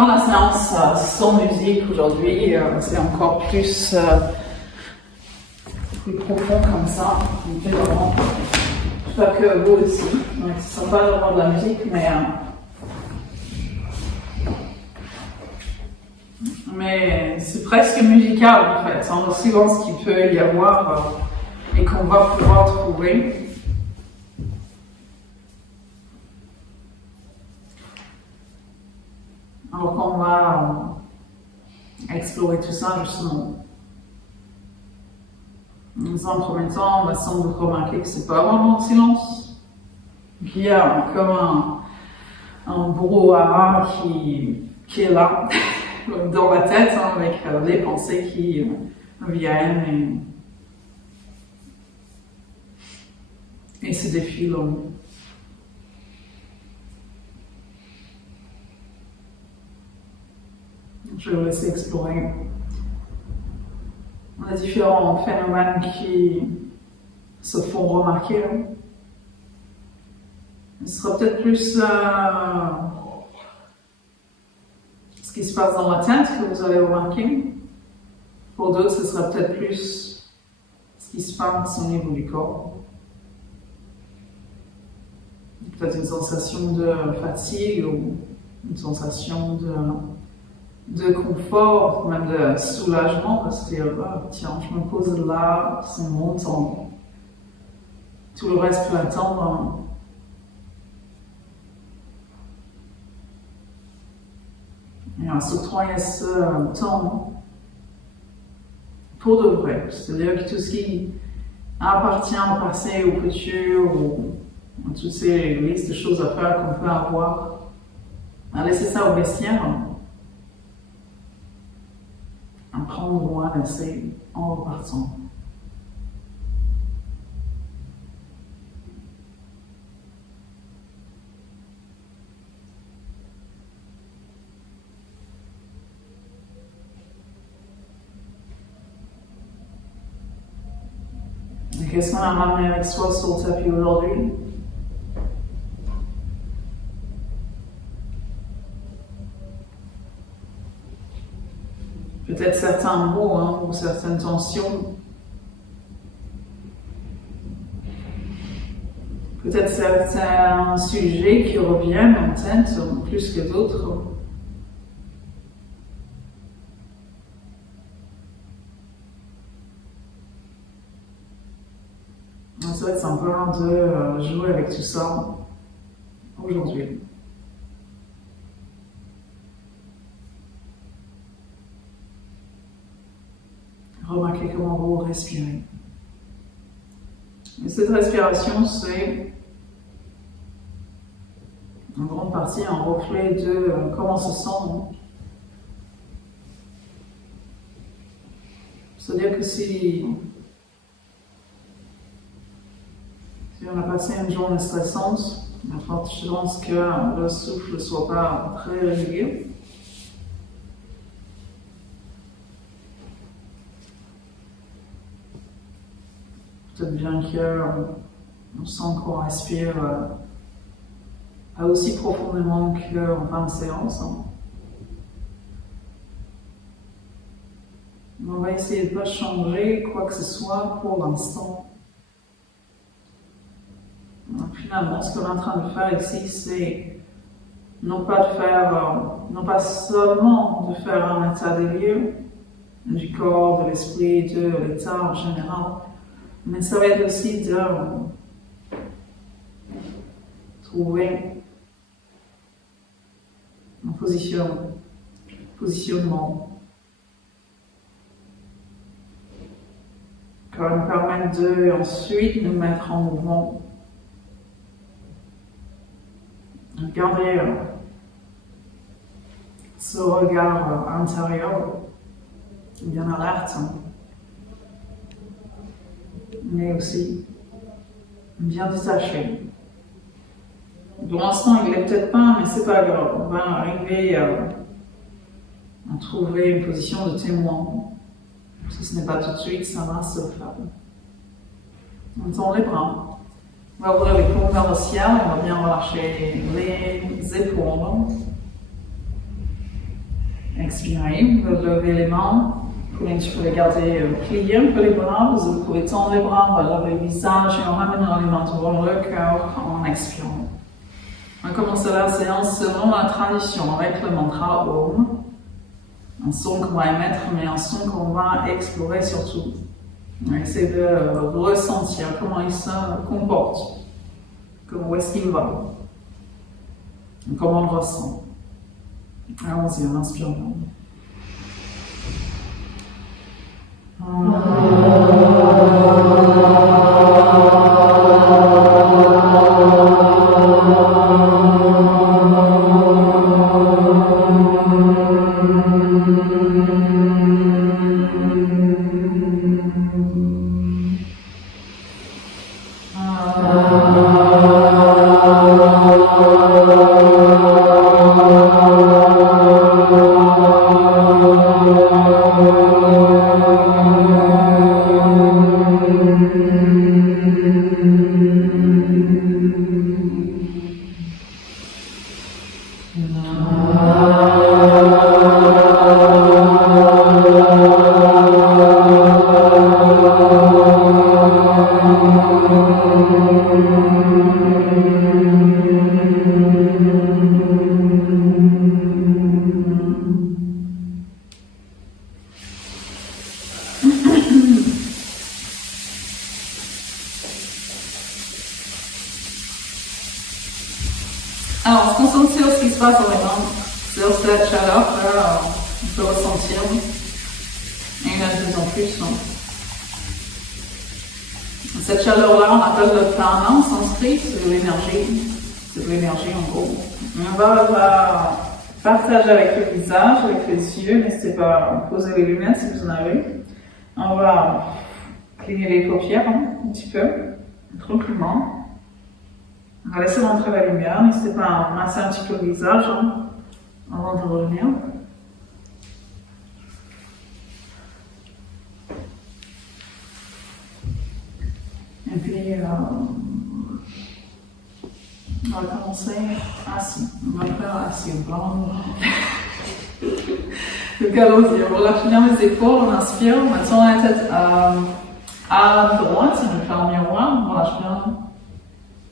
faire la séance sans musique aujourd'hui. C'est encore plus profond comme ça. J'espère que vous aussi. Donc, ce ne sera pas vraiment de la musique, mais c'est presque musical en fait, en suivant ce qu'il peut y avoir et qu'on va pouvoir trouver. Alors qu'on va explorer tout ça justement. Dans un premier temps, on va sans doute remarquer que c'est pas vraiment le silence, qu'il y a comme un brouhaha qui est là, dans la tête, avec les pensées qui viennent et se défilent. Je vais vous laisser explorer les différents phénomènes qui se font remarquer. Ce sera peut-être plus ce qui se passe dans la tête que vous allez remarquer. Pour d'autres, ce sera peut-être plus ce qui se passe au niveau du corps. Peut-être une sensation de fatigue ou une sensation de confort, même de soulagement, parce que tiens, je me pose là, c'est mon temps. Tout le reste peut attendre. Et en s'octroyer ce temps pour de vrai, c'est-à-dire que tout ce qui appartient au passé, au futur, ou toutes ces listes de choses à faire qu'on peut avoir, à laisser ça au vestiaire. À prendre loin, laisser en repartant. Qu'est-ce qu'on a ramené avec soi sur le tapis aujourd'hui? Peut-être certains mots ou certaines tensions. Peut-être certains sujets qui reviennent en tête plus que d'autres. Ça va être sympa de jouer avec tout ça aujourd'hui. Remarquez comment vous respirez. Et cette respiration, c'est en grande partie un reflet de comment on se sent. C'est-à-dire que si on a passé une journée stressante, il y a de fortes chances que le souffle ne soit pas très régulier. Peut-être bien qu'on sent qu'on respire pas aussi profondément qu'en fin de séance. On va essayer de ne pas changer quoi que ce soit pour l'instant. Finalement, ce qu'on est en train de faire ici, c'est non pas seulement de faire un état des lieux du corps, de l'esprit, de l'état en général, mais ça va être aussi de trouver un positionnement qui va nous permettre de ensuite nous mettre en mouvement. Gardez ce regard intérieur bien alerte, mais aussi bien détaché. Pour l'instant, il ne l'est peut-être pas, mais c'est pas grave. On va arriver à trouver une position de témoin. Si ce n'est pas tout de suite, ça va se faire. On tend les bras. On va ouvrir les paumes vers le ciel, on va bien relâcher les épaules. Expirez, vous levez les mains. Vous pouvez les garder pliés un peu les bras. Vous pouvpouvez tendre les bras, on va lever le visage et on ramènera les mains devant le cœur en expirant. On commence la séance selon la tradition avec le mantra Om. Un son qu'on va émettre, mais un son qu'on va explorer surtout. On va essayer de ressentir comment il se comporte, où est-ce qu'il va, comment on le ressent. Allons-y, on inspire. Alors, on se concentre sur ce qui se passe dans les mains, sur cette chaleur qu'on peut ressentir. Et il y en a de plus en plus. Cette chaleur-là, on appelle le prana en sanskrit, c'est de l'énergie. C'est de l'énergie en gros. Et on va partager avec le visage, avec les yeux. N'hésitez pas à poser les lunettes si vous en avez. On va cligner les paupières un petit peu, tranquillement. On va laisser rentrer la lumière, n'hésitez pas à masser un petit peu le visage avant de revenir. Et puis, on va commencer assis. On va faire assis, vraiment. Donc allons-y, on relâche bien les épaules, on inspire, on va tourner la tête à droite, on va faire un miroir, on relâche bien.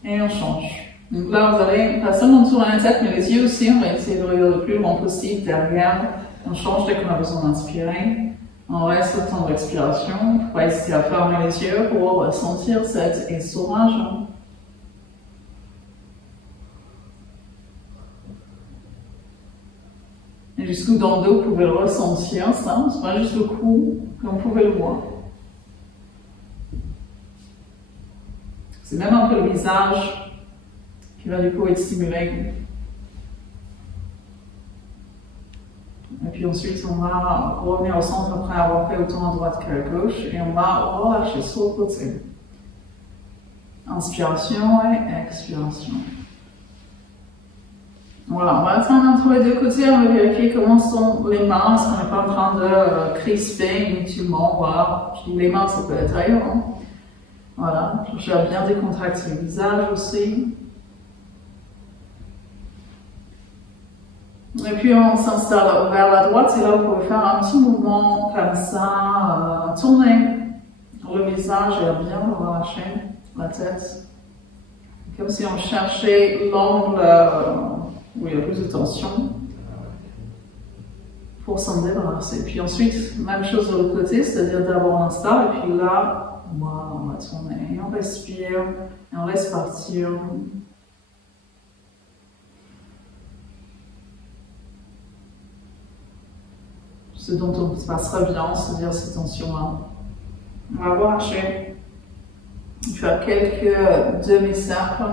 Et on change. Donc là, vous allez pas seulement tourner la tête, mais les yeux aussi. On va essayer de regarder le plus loin possible derrière. On change dès qu'on a besoin d'inspirer. On reste le temps de l'expiration. Il ne faut pas hésiter à fermer les yeux pour ressentir cet essorage. Et jusqu'au dans le dos, vous pouvez le ressentir, ça. C'est pas juste le cou, comme vous pouvez le voir. C'est même un peu le visage qui va du coup être stimulé. Et puis ensuite, on va revenir au centre après avoir fait autant à droite qu'à gauche et on va relâcher sur le côté. Inspiration et expiration. Voilà, on va attendre entre les deux côtés, on va vérifier comment sont les mains, est-ce qu'on n'est pas en train de crisper inutilement, voilà. Puis les mains, ça peut être ailleurs. Hein. Voilà, je vais bien décontracter le visage aussi. Et puis on s'installe vers la droite et là vous pouvez faire un petit mouvement comme ça, tourner le visage et bien relâcher la tête. Comme si on cherchait l'angle où il y a plus de tension pour s'en débarrasser. Puis ensuite, même chose de l'autre côté, c'est-à-dire d'abord on installe et puis là, on va tourner et on respire et on laisse partir. Ce dont on se passera bien, c'est-à-dire ces tensions-là. On va relâcher. Faire quelques demi-cercles.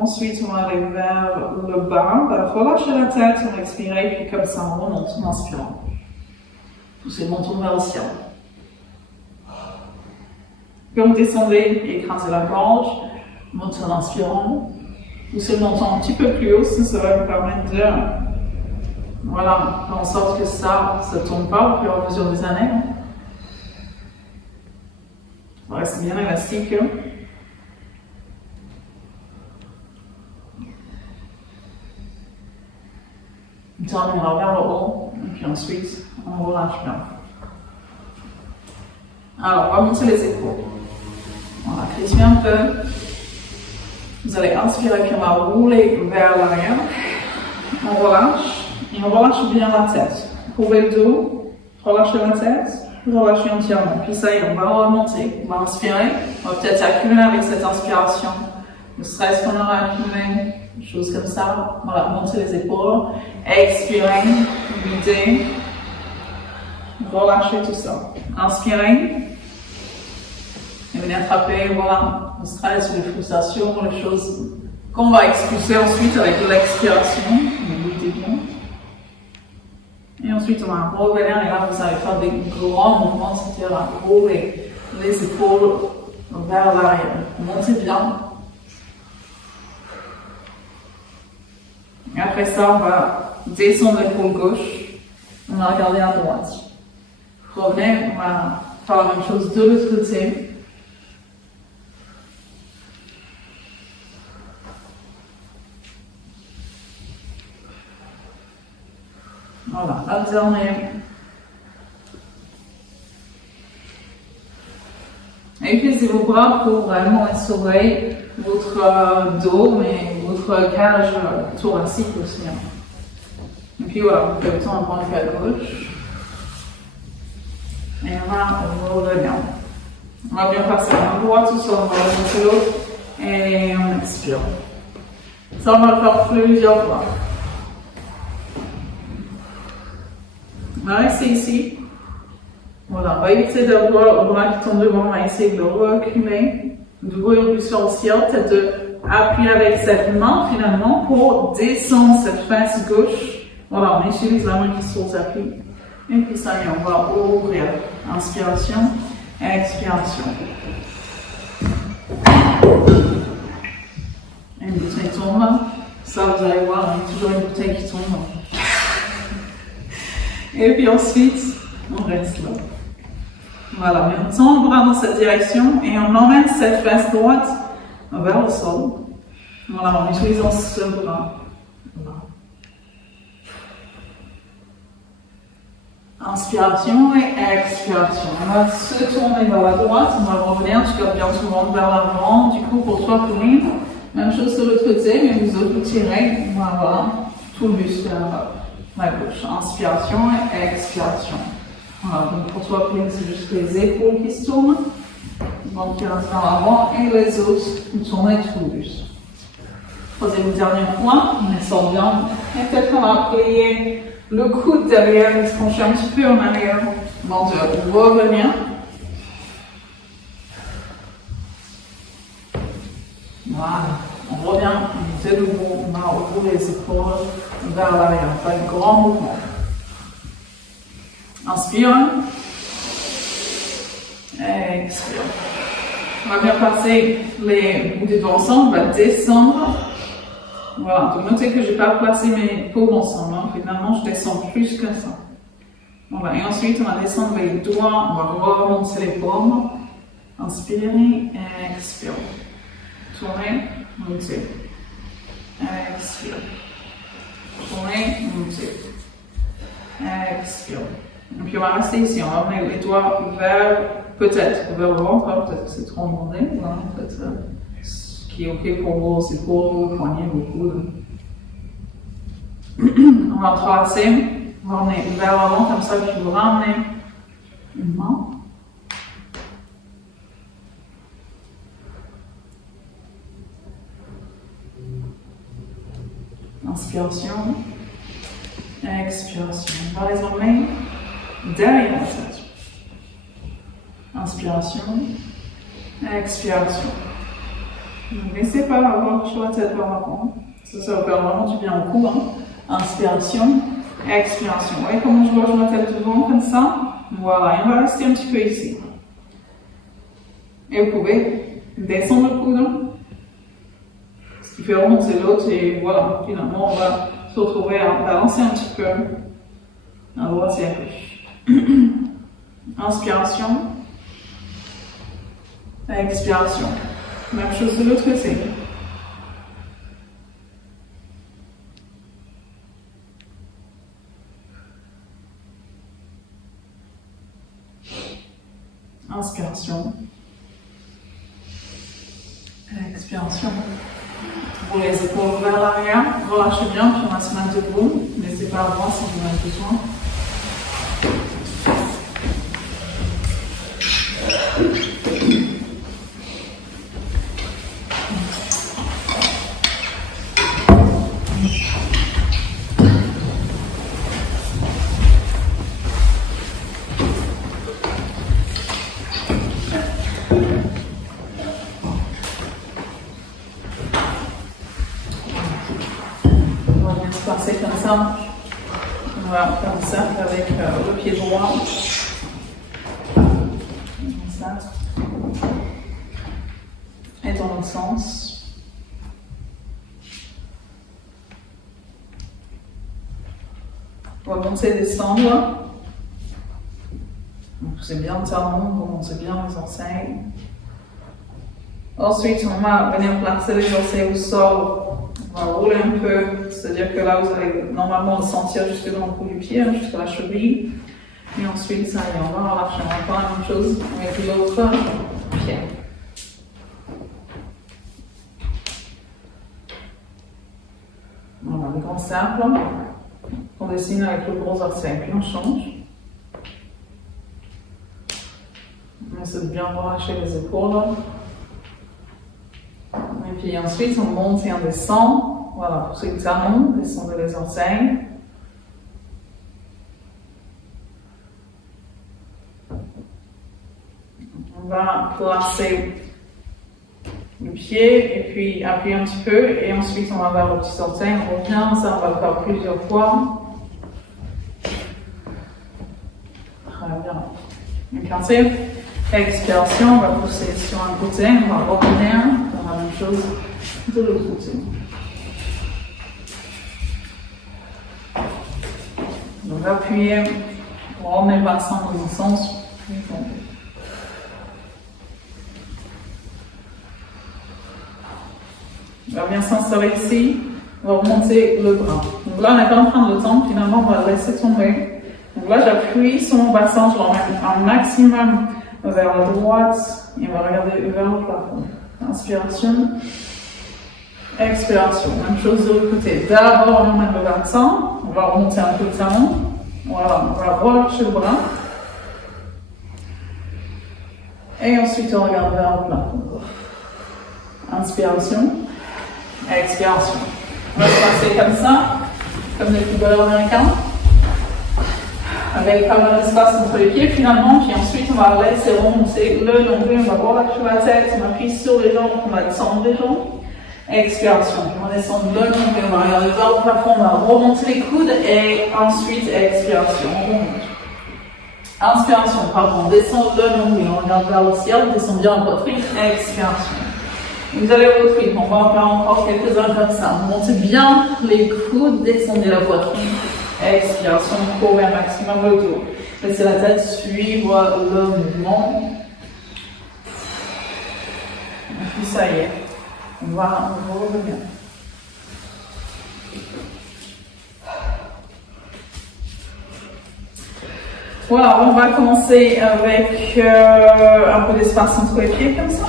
Ensuite, on va aller vers le bas, on va relâcher la tête, on va expirer, puis comme ça, on remonte en inspirant. Poussez le menton vers le ciel. Puis on descendez et écrasez la gorge, montez en inspirant. Poussez le menton un petit peu plus haut, ça va vous permettre Voilà, faire en sorte que ça ne tombe pas au fur et à mesure des années. Ça reste bien élastique. On terminera vers le haut, et puis ensuite, on relâche bien. Alors, on va monter les épaules. On va crisper un peu. Vous allez inspirer, puis on va rouler vers l'arrière. On relâche, et on relâche bien la tête. Couvrez le dos, relâchez la tête, relâchez entièrement. Puis ça y est, on va remonter. On va inspirer. On va peut-être accumuler avec cette inspiration le stress qu'on aura accumulé, des choses comme ça. Voilà, montez les épaules. Expirez, videz. Relâchez tout ça. Inspirez. Et venez attraper, voilà, le stress, les frustrations, les choses qu'on va expulser ensuite avec l'expiration. Écoutez bien. Et ensuite, on va revenir et là, vous allez faire des grands mouvements, c'est-à-dire rouler les épaules vers l'arrière. Montez bien. Et après ça, on va descendre l'épaule gauche. On va regarder à droite. Revenez, on va faire la même chose de l'autre côté. Voilà, alternez. Et utilisez vos bras pour vraiment instaurer votre dos, mais votre cage thoracique aussi. Et puis voilà, vous faites autant un point de à gauche. Et on va revenir. On va bien passer à droite, tout ça, on va remonter l'autre. Et on expire. Ça, on va le faire plusieurs fois. On va rester ici. Voilà, on va éviter d'avoir le bras qui tombe devant, on va essayer de le reculer, d'ouvrir le plus sur le ciel, peut-être d'appuyer avec cette main finalement pour descendre cette face gauche. Voilà, on utilise la main qui est sur le tapis. Et puis ça y est, on va ouvrir. Inspiration, expiration. Une bouteille tombe. Ça, vous allez voir, il y a toujours une bouteille qui tombe. Et puis ensuite, on reste là. Voilà, mais on tend le bras dans cette direction et on emmène cette face droite vers le sol. Voilà, en utilisant ce bras. Voilà. Inspiration et expiration. On va se tourner vers la droite, on va revenir, tu gardes bien tout le monde vers l'avant. Du coup, pour toi, Corinne, même chose sur l'autre côté, mais vous autres tirez, voilà, tout le buste vers la gauche. Inspiration et expiration. Voilà, donc pour toi, Corinne, c'est juste les épaules qui se tournent. Donc, qui restent vers l'avant et les autres, vous tournez tout le buste. Troisième dernier point, on descend bien. Et peut-être qu'on va plier le coude derrière, se pencher un petit peu en arrière avant de revenir. Voilà, on revient de nouveau, on va rouler les épaules vers l'arrière, on fait un grand mouvement. Inspire, expire. On va bien passer les bouts des doigts ensemble, on va descendre. Voilà, donc notez que je n'ai pas placé mes paumes ensemble, hein. Finalement je descends plus que ça. Voilà, et ensuite on va descendre les doigts, on va remonter les paumes. Inspirez, expire. Tournez, montez. Expire. Tournez, montez. Expire. Et puis on va rester ici, on va amener les doigts vers, peut-être vers le ventre, peut-être que c'est trop demandé, voilà, peut-être. Ce qui est ok pour vos épaules, vos poignets, vos coudes. On va traverser, on va emmener vers l'avant comme ça, puis vous ramenez une main. Inspiration, expiration. On va les emmener derrière la tête. Inspiration, expiration. Ne laissez pas avoir sur la tête vers l'avant. Ça va faire vraiment du bien au cou. Hein. Inspiration, expiration. Vous voyez comment je bouge ma tête devant comme ça? Voilà, et on va rester un petit peu ici. Et vous pouvez descendre le coude. Ce qui fait remonter l'autre et voilà, finalement on va se retrouver à balancer un petit peu. À droite et à gauche. Inspiration. Expiration. Même chose de l'autre côté. Inspiration. Expiration. Vous les épaules vers l'arrière. Relâchez bien, puis on va se mettre debout. N'hésitez pas à voir si vous en avez besoin. Passer comme ça. On va faire un cercle avec le pied droit. Comme ça. Et dans l'autre sens. On va monter et descendre. Poussez bien le talon, vous montez bien les orteils. Ensuite, on va venir placer les orteils au sol. On va rouler un peu, c'est-à-dire que là, vous allez normalement le sentir jusque dans le bout du pied, jusqu'à la cheville. Et ensuite, ça y est, on va relâcher. On va faire la même chose avec l'autre pied. Voilà, le grand cercle. On dessine avec le gros orteil, puis on change. On essaie de bien relâcher les épaules. Et puis ensuite, on monte et on descend. Voilà, poussez le talon, descendez les orteils. On va placer le pied et puis appuyer un petit peu. Et ensuite, on va vers le petit orteil. On revient, ça, on va le faire plusieurs fois. Très bien. Incarcé. Expiration, on va pousser sur un côté, on va revenir, faire la même chose de l'autre côté. Donc appuyez, on remet le bassin dans le sens. On va bien s'installer ici, on va remonter le bras. Donc là, on n'est pas en train de le tendre, finalement, on va le laisser tomber. Donc là, j'appuie sur mon bassin, je l'emmène un maximum vers la droite et on va regarder vers le plafond. Inspiration, expiration. Même chose de l'autre côté. D'abord, on emmène le bassin, on va remonter un peu le talon. Voilà, on va relâcher le bras. Et ensuite, on regarde vers le plafond. Inspiration, expiration. On va se passer comme ça, comme les footballeurs américains. Avec pas mal d'espace entre les pieds finalement, puis ensuite on va laisser remonter le nombril, on va relâcher la tête, on appuie sur les jambes, on va descendre les jambes. Expiration, on va descendre le nombril, on va regarder vers le plafond, on va remonter les coudes et ensuite expiration, on remonte. Inspiration, pardon, on descend le nombril, on regarde vers le ciel, on descend bien en poitrine, expiration. Vous allez au rythme, on va en faire encore quelques-uns comme ça. Montez bien les coudes, descendez la poitrine. Expiration, courez un maximum le dos. Laissez la tête suivre le mouvement. Et puis ça y est, on va revenir. Voilà, on va commencer avec un peu d'espace entre les pieds comme ça.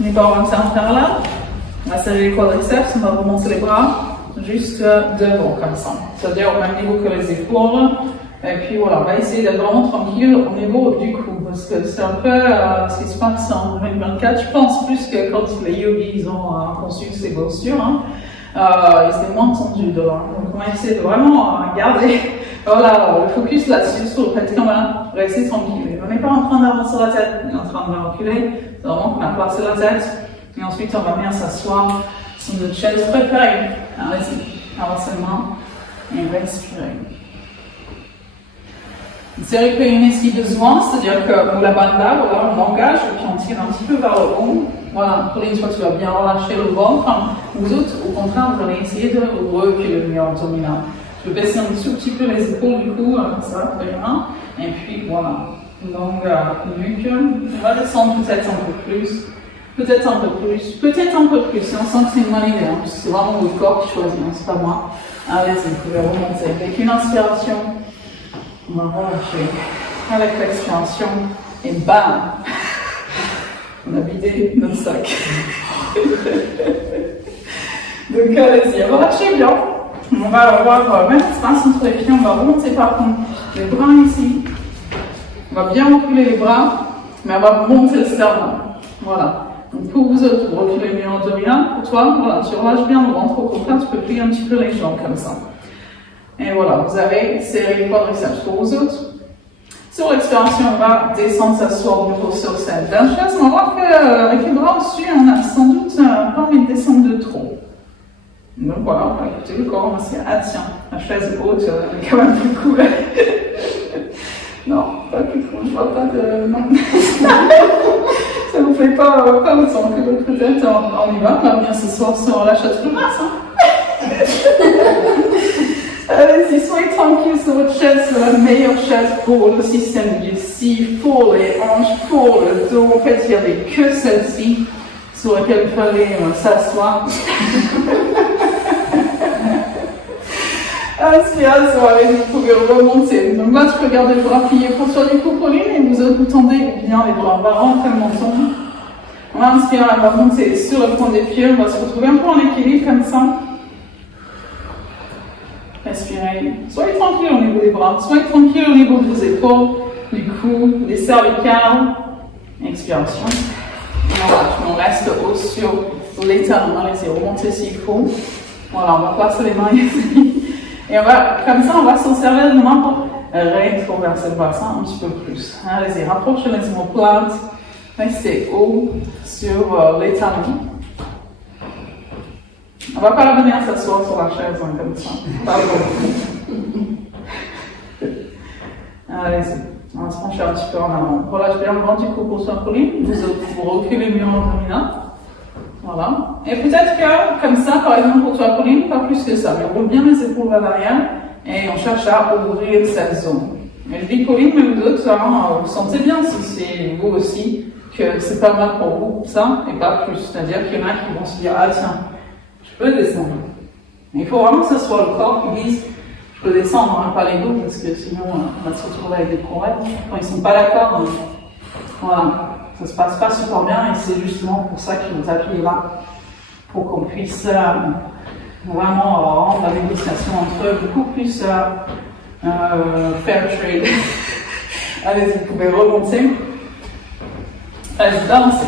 Les bords internes parallèles. On va serrer les quadriceps, on va remonter les bras. Juste devant comme ça, c'est-à-dire au même niveau que les épaules. Et puis voilà, on va essayer d'être vraiment tranquille au niveau du cou, parce que c'est un peu ce qui se passe en 2024. Je pense plus que quand les yogis ils ont conçu ces postures, ils étaient moins tendus devant. Donc on va essayer de vraiment garder voilà, le focus là-dessus, sur le fait qu'on va rester tranquille. On n'est pas en train d'avancer la tête, on est en train de reculer, c'est vraiment qu'on a placé la tête. Et ensuite on va bien s'asseoir sur notre chaise préférée. Allez-y, avancez les mains et respirez. C'est récupérer si besoin, c'est-à-dire que la banda, voilà, on engage et puis on tire un petit peu vers le haut. Voilà, pour une fois tu vas bien relâcher le ventre. Vous autres, au contraire, vous allez essayer de reculer le mur abdominal. Je vais baisser un tout petit peu les épaules du coup, ça va très bien. Et puis voilà. Donc, nuque, on va descendre peut-être un peu plus. Peut-être un peu plus. Peut-être un peu plus. Et on sent que c'est une bonne idée. Hein, parce que c'est vraiment votre corps qui choisit, hein, c'est pas moi. Allez-y, vous pouvez remonter. Avec une inspiration, on va relâcher. Avec l'expiration, et bam! On a vidé notre sac. Donc allez-y, relâchez bien. On va avoir même espace entre les pieds, on va remonter par contre les bras ici. On va bien reculer les bras, mais on va monter le sternum. Voilà. Donc pour vous autres, vous reculez le mur abdominal. Pour toi, voilà, tu relâches bien le ventre. Au contraire, tu peux plier un petit peu les jambes comme ça. Et voilà, vous avez serré les quadriceps. Pour vous autres, sur l'expiration, on va descendre, s'asseoir de nouveau sur cette chaise. On va voir qu'avec les bras au-dessus, on a sans doute pas envie de descendre de trop. Donc voilà, on va écouter le corps, on va se dire, ah tiens, la chaise haute, elle est quand même plus cool. Non, pas plus cool, je vois pas de... Non. Ça vous fait pas autant que l'autre peut-être, on y va, on va bien s'asseoir sur la chaise plus basse. Hein. Allez-y, soyez tranquille sur votre chaise, c'est la meilleure chaise pour le système digestif, pour les hanches, pour le dos. En fait, il n'y avait que celle-ci sur laquelle il fallait s'asseoir. Inspiration, allez, vous pouvez remonter. Donc là, tu peux garder le bras plié pour sur les coupoline et vous autres, vous tendez bien les bras. On va rentrer le menton. On va inspirer, on va monter sur le point des pieds. On va se retrouver un peu en équilibre comme ça. Respirez. Soyez tranquille au niveau des bras. Soyez tranquille au niveau de vos épaules, du cou, des cervicales. Expiration. Voilà, on reste haut sur les talons. Allez-y, remontez s'il faut. Voilà, on va placer les mains ici. Et on va, comme ça, on va s'en servir de main pour rétroverser le bassin un petit peu plus. Allez-y, rapprochez les omoplates. Restez haut sur les talons. On ne va pas venir s'asseoir sur la chaise hein, comme ça. Allez-y, on va se pencher un petit peu en avant. Relâchez bien le ventre du cou pour soi colline. Vous reculez le mur abdominal. Voilà. Et peut-être que, comme ça, par exemple, pour toi, Pauline, pas plus que ça. Mais on roule bien les épaules vers l'arrière et on cherche à ouvrir cette zone. Et je dis, Pauline, mais vous autres, vous sentez bien si c'est vous aussi que c'est pas mal pour vous, ça, et pas plus. C'est-à-dire qu'il y en a qui vont se dire, ah tiens, je peux descendre. Mais il faut vraiment que ce soit le corps qui dise, je peux descendre, hein, pas les dos, parce que sinon, on va se retrouver avec des problèmes. Quand ils sont pas d'accord, voilà. Ça se passe pas super bien et c'est justement pour ça qu'il nous appuie là, pour qu'on puisse vraiment rendre la négociation entre eux beaucoup plus fair trade. Allez, vous pouvez remonter. Allez, balancez.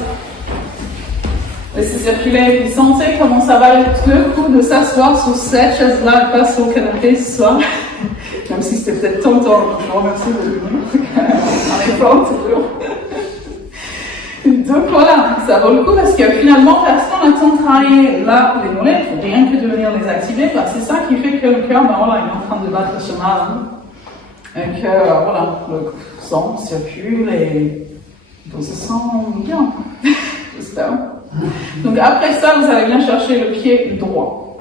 Laissez circuler et puis sentez comment ça va être le coup de s'asseoir sur cette chaise-là et pas sur le canapé ce soir. Même si c'était peut-être tentant. Je vous remercie de venir. Un effort, toujours. Donc voilà, ça vaut le coup parce que finalement, personne n'a tant travaillé là les mollets, il faut rien que de venir les activer. Bah, c'est ça qui fait que le cœur, ben voilà, il est en train de battre sur mal. Hein. Et que voilà, le sang circule et on se sent bien, j'espère. Donc après ça, vous allez bien chercher le pied droit.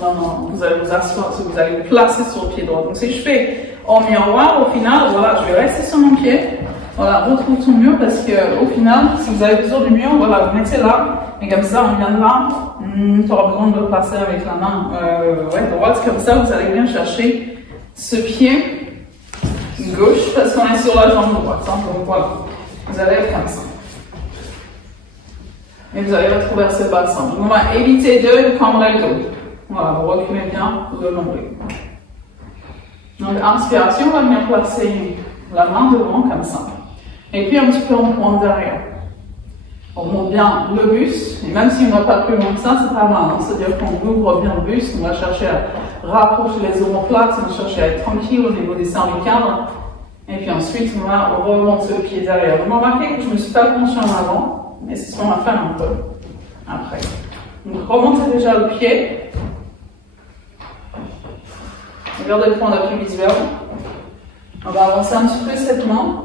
Non, vous allez vous asseoir, vous allez vous placer sur le pied droit. Donc si je fais en miroir, au final, voilà, je vais rester sur mon pied. Voilà, retrouve ton mur parce qu'au final, si vous avez besoin du mur, voilà, vous mettez là, et comme ça, on vient de là, tu auras besoin de le passer avec la main droite, comme ça, vous allez bien chercher ce pied gauche parce qu'on est sur la jambe droite. Hein, donc voilà, vous allez être comme ça. Et vous allez retrouver ce bassin. Donc on va éviter de prendre le dos. Voilà, vous reculez bien le nombril. Donc, inspiration, on va bien placer la main devant comme ça. Et puis un petit peu en pointe derrière. On monte bien le buste, et même si on ne va pas plus loin que ça, c'est pas mal. Hein. C'est-à-dire qu'on ouvre bien le buste, on va chercher à rapprocher les omoplates, on va chercher à être tranquille au niveau des cervicales. Et puis ensuite, on va remonter le pied derrière. Vous remarquez que je ne me suis pas penchée en avant, mais c'est ce qu'on va faire un peu après. Donc remontez déjà le pied. Regardez le point d'appui visuel. On va avancer un petit peu cette main.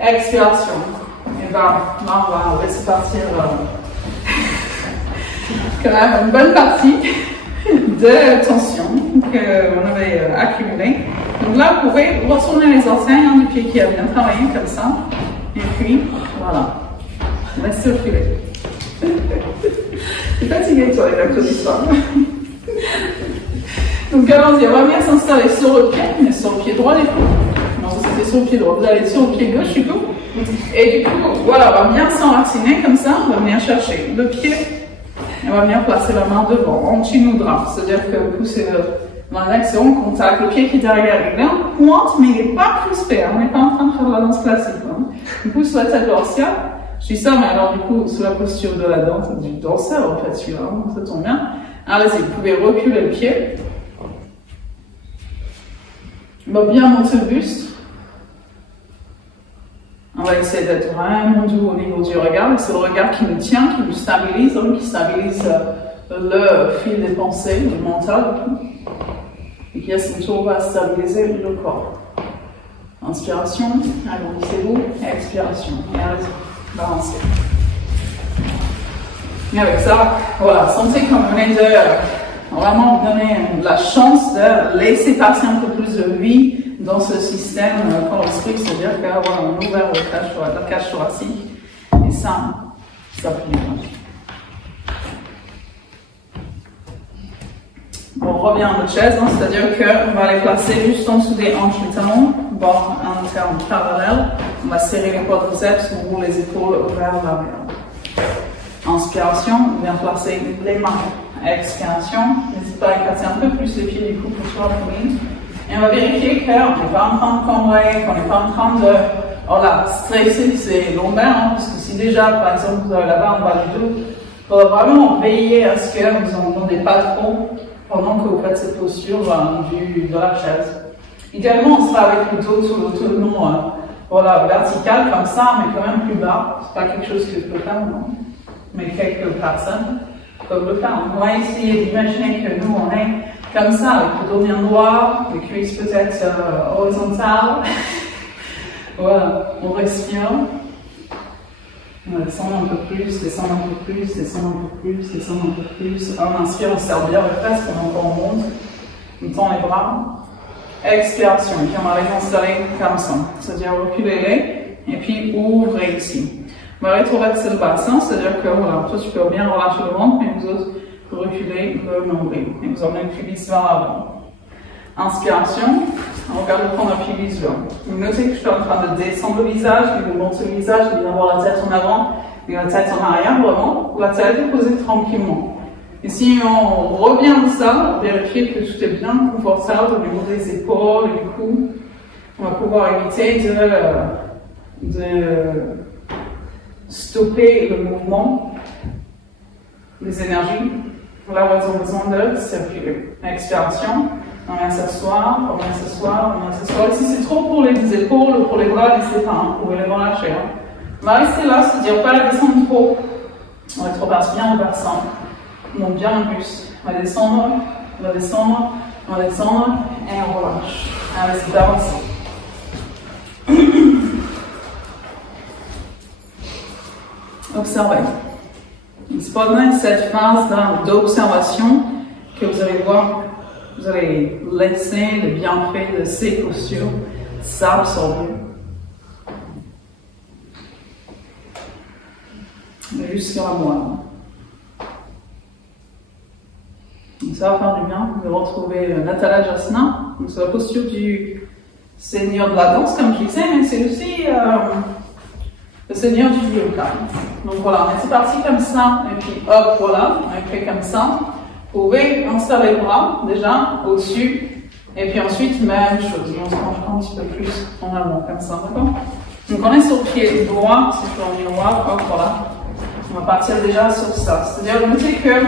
Expiration. Et là, on va laisser partir quand même une bonne partie de tension qu'on avait accumulée. Donc là, vous pouvez retourner les orteils du pied qui a bien travaillé comme ça. Et puis, voilà. Laissez reculer. Je suis fatiguée sur les actes d'histoire. Donc allons-y, on va bien s'installer sur le pied, mais sur le pied droit du coup. Non, ça c'était sur le pied droit. Vous allez sur le pied gauche du coup. Et du coup, voilà, on va bien s'enraciner comme ça. On va venir chercher le pied. Et on va venir placer la main devant, anti-mudra. C'est-à-dire que vous poussez l'index en contact. Le pied qui est derrière, il est en pointe, mais il n'est pas crispé. On n'est pas en train de faire la danse classique. Hein. On pousse la tête dorsale. Je dis ça, mais alors du coup, sous la posture de la danse, du danseur en fait, celui-là, ça tombe bien. Allez-y, vous pouvez reculer le pied. On va bien monter le buste. On va essayer d'être vraiment doux au niveau du regard. C'est le regard qui nous tient, qui nous stabilise, qui stabilise le fil des pensées, le mental, et qui à son tour va stabiliser le corps. Inspiration, agrandissez-vous, expiration. Et allez-y, balancez. Et avec ça, voilà, sentez comme vous venez de vraiment donner la chance de laisser passer un peu plus de vie dans ce système corps l'esprit, c'est-à-dire qu'on ouvre la cage thoracique et ça plie. On revient à notre chaise, c'est-à-dire qu'on va les placer juste en dessous des hanches du talon, bord interne parallèle. On va serrer les quadriceps, on roule les épaules vers l'arrière. Inspiration, on vient placer les mains. Expiration, n'hésitez pas à écarter un peu plus les pieds du coup pour sur la poitrine. Et on va vérifier qu'on n'est pas en train de cambrer, qu'on n'est pas en train de stresser ces lombaires, parce que si déjà, par exemple, vous avez là-bas en bas du dos, il faudra vraiment veiller à ce que vous n'en demandez pas trop pendant que vous faites cette posture de la chaise. Idéalement, on sera avec le dos tout le long vertical comme ça, mais quand même plus bas. C'est pas quelque chose que je peux faire, non. Mais quelques personnes peuvent le faire. On va essayer d'imaginer que nous, on est comme ça, avec le dos bien droit, les cuisses peut-être horizontales. Voilà, on respire. On va descendre un peu plus, descendre un peu plus, descendre un peu plus, descendre un peu plus. On inspire, on serre bien les fesses, on monte. On tend les bras. Expiration, et puis on va les installer comme ça. C'est-à-dire reculez-les, et puis ouvrez ici. On va rétroverser le bassin, c'est-à-dire que voilà, toi tu peux bien relâcher le ventre, mais vous autres, vous reculez le nombril. Et vous emmenez le pubis vers l'avant. Inspiration, on regarde le prendre un pubis vers. Vous notez que je suis en train de descendre le visage, puis de monter le visage, puis d'avoir la tête en avant, et la tête en arrière, vraiment. La tête est posée tranquillement. Et si on revient de ça, vérifier que tout est bien confortable au niveau des épaules, du cou, on va pouvoir éviter de stopper le mouvement des énergies. Là où elles ont besoin de circuler. Expiration, on vient s'asseoir, on vient s'asseoir, on vient s'asseoir. Si c'est trop pour les épaules ou pour les bras, laissez pas, vous pouvez les relâcher. On va rester là, c'est-à-dire pas la descendre trop. On va être bien en versant. On monte bien le buste. On va descendre, on va descendre, on va descendre, et on relâche. Allez, c'est avancé. Observez. C'est pendant cette phase d'observation que vous allez voir, vous allez laisser le bienfait de ces postures s'absorber. Jusqu'à la moelle. Donc ça va faire du bien de retrouver l'Atalajasana. Donc c'est la posture du Seigneur de la danse, comme je disais, mais c'est aussi le Seigneur du yoga. Donc voilà, on est parti comme ça, et puis hop, voilà, on fait comme ça. Vous pouvez installer les bras déjà au-dessus, et puis ensuite, même chose, on se penche un petit peu plus en avant, comme ça, d'accord? Donc on est sur le pied droit, si je fais en miroir, hop, voilà. On va partir déjà sur ça. C'est-à-dire, vous notez que,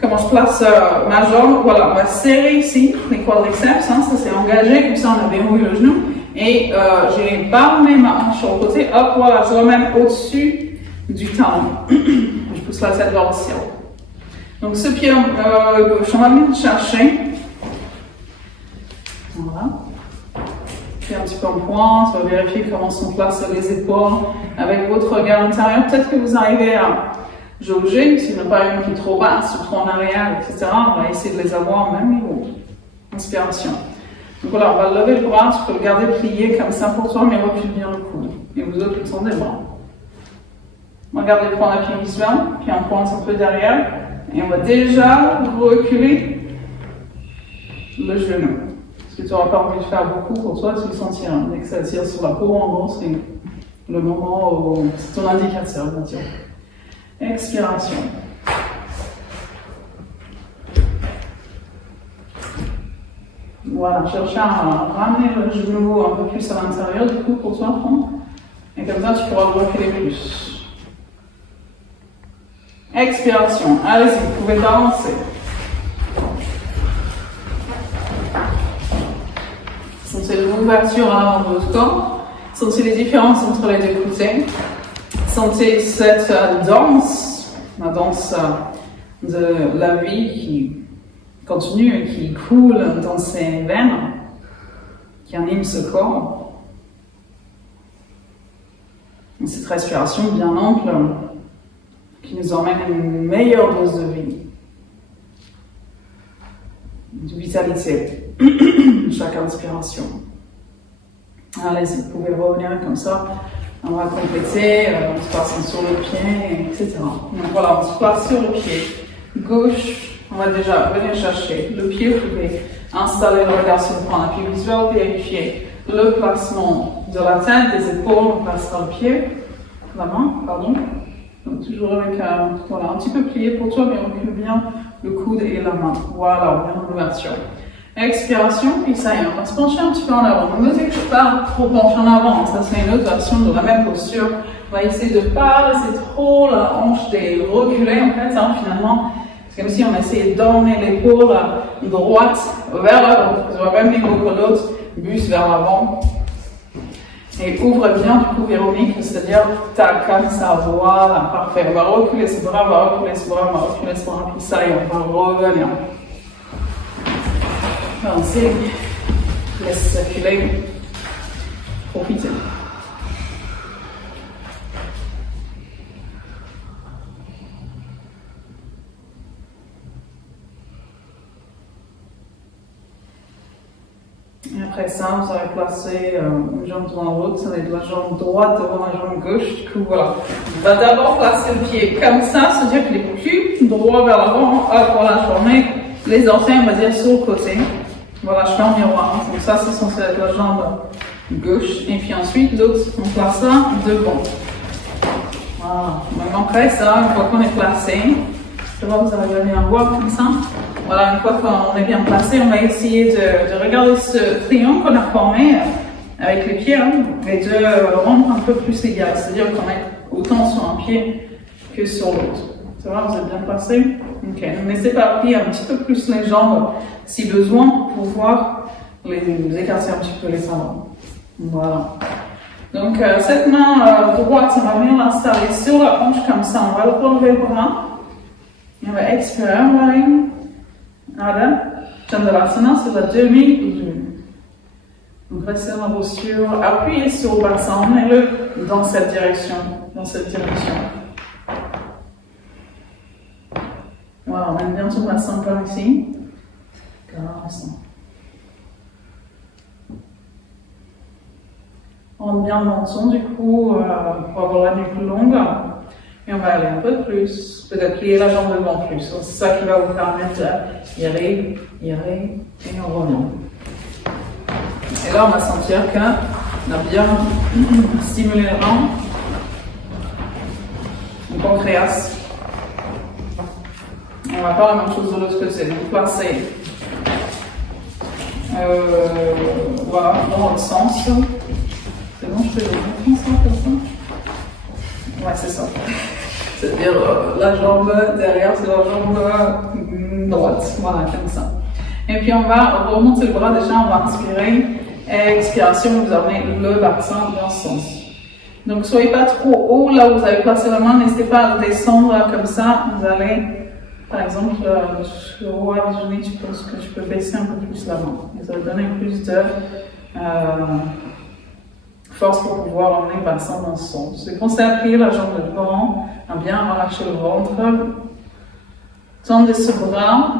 comment je place ma jambe, voilà, on va serrer ici les quadriceps, ça c'est engagé, comme ça on a verrouillé le genou. Et j'ai ballonné ma hanche sur le côté, hop, voilà, je remets au-dessus du talon. Je pousse la tête vers le ciel. Donc ce pied gauche, on va venir chercher Voilà. Puis un petit peu en pointe, on va vérifier comment sont placées les épaules avec votre regard intérieur. Peut-être que vous arrivez à jauger, si vous n'avez pas une qui est trop basse ou trop en arrière, etc. On va essayer de les avoir au même niveau. Inspiration. Donc voilà, on va lever le bras, tu peux le garder plié comme ça pour toi, mais recule bien le coude. Et vous autres, le des bras. Regardez, prendre la pied visuel, puis on pointe un peu derrière. Et on va déjà reculer le genou. Parce que tu n'auras pas envie de faire beaucoup pour toi, tu le sentiras. Dès que ça tire sur la peau, en gros, c'est le moment où c'est ton indicateur, bien sûr. Expiration. Voilà, cherche à ramener le genou un peu plus à l'intérieur, du coup, pour toi, prendre. Et comme ça, tu pourras reculer plus. Expiration. Allez-y, vous pouvez avancer. Sentez l'ouverture à l'avant de votre corps. Sentez les différences entre les deux côtés. Sentez cette danse, la danse de la vie qui continue et qui coule dans ses veines, qui anime ce corps. Et cette respiration bien ample qui nous emmène à une meilleure dose de vie, de vitalité, chaque inspiration. Allez-y, vous pouvez revenir comme ça. On va compléter, on se place sur le pied, etc. Donc voilà, on se place sur le pied gauche. On va déjà venir chercher le pied. Vous pouvez installer le regard sur le point d'appui visuel, vérifier le placement de la tête, des épaules. On placera le pied, la main, pardon. Donc toujours avec voilà, un petit peu plié pour toi, mais on recule bien le coude et la main. Voilà, bien l'ouverture. Expiration, puis ça y est, on va se pencher un petit peu en avant. Notez que je ne suis pas trop penché en avant, ça c'est une autre version de la même posture. On va essayer de ne pas laisser trop la hanche reculer en fait, hein, finalement. C'est comme si on essayait d'emmener l'épaule droite vers l'avant, sur le même niveau que l'autre, buste vers l'avant. Et ouvre bien du coup Véronique, c'est-à-dire tac, comme ça, voilà, parfait. On va reculer ce bras, on va reculer ce bras, on va reculer ce bras, puis ça y est, on va revenir. Avancez, laisse circuler, profitez. Et après ça, vous allez placer une jambe devant l'autre, ça va être la jambe droite devant la jambe gauche. Du coup, voilà. On va d'abord placer le pied comme ça, c'est-à-dire qu'il est plus droit vers l'avant. Voilà, je remets les orteils, on va dire, sur le côté. Voilà, je fais en miroir. Donc ça, c'est censé être la jambe gauche. Et puis ensuite, l'autre, on place ça devant. Voilà. Maintenant, après ça, une fois qu'on est placé, je vois que vous arrivez à bien voir comme ça. Voilà, une fois qu'on est bien placé, on va essayer de regarder ce triangle qu'on a formé avec les pieds hein, et de rendre un peu plus égal. C'est-à-dire qu'on est autant sur un pied que sur l'autre. C'est vrai, vous êtes bien placé? Ok, donc laissez pas plier un petit peu plus les jambes si besoin pour pouvoir les écarter un petit peu les talons. Voilà. Donc cette main droite, on va venir l'installer sur la hanche comme ça. On va relever le bras. Et on va expirer, on va aller. Voilà. Chandravasana, c'est la demi-lune. Donc restez dans la posture, appuyez sur le bassin, emmenez-le dans cette direction. Voilà, on aime bien son bassin par ici. Caressant. On rentre bien le menton du coup pour avoir la nuque longue. Et on va aller un peu plus, peut-être plier la jambe devant plus. C'est ça qui va vous permettre d'y aller, et on revient. Et là, on va sentir qu'on a bien stimulé le rein, le pancréas. On va faire la même chose de l'autre côté. Donc, placer voilà, dans l'autre sens. C'est bon, je fais le bon sens comme ça? Ouais, c'est ça. C'est-à-dire la jambe derrière, c'est la jambe droite. Voilà, comme ça. Et puis on va remonter le bras déjà, on va inspirer. Expiration, vous amenez le bassin dans ce sens. Donc soyez pas trop haut là où vous avez placé la main, n'hésitez pas à descendre comme ça. Vous allez Par exemple, le haut abdominal, tu penses que tu peux baisser un peu plus la main. Et ça va donner plus de force pour pouvoir emmener le bassin dans ce sens. C'est pensez à plier la jambe devant, à bien relâcher le ventre. Tendez ce bras.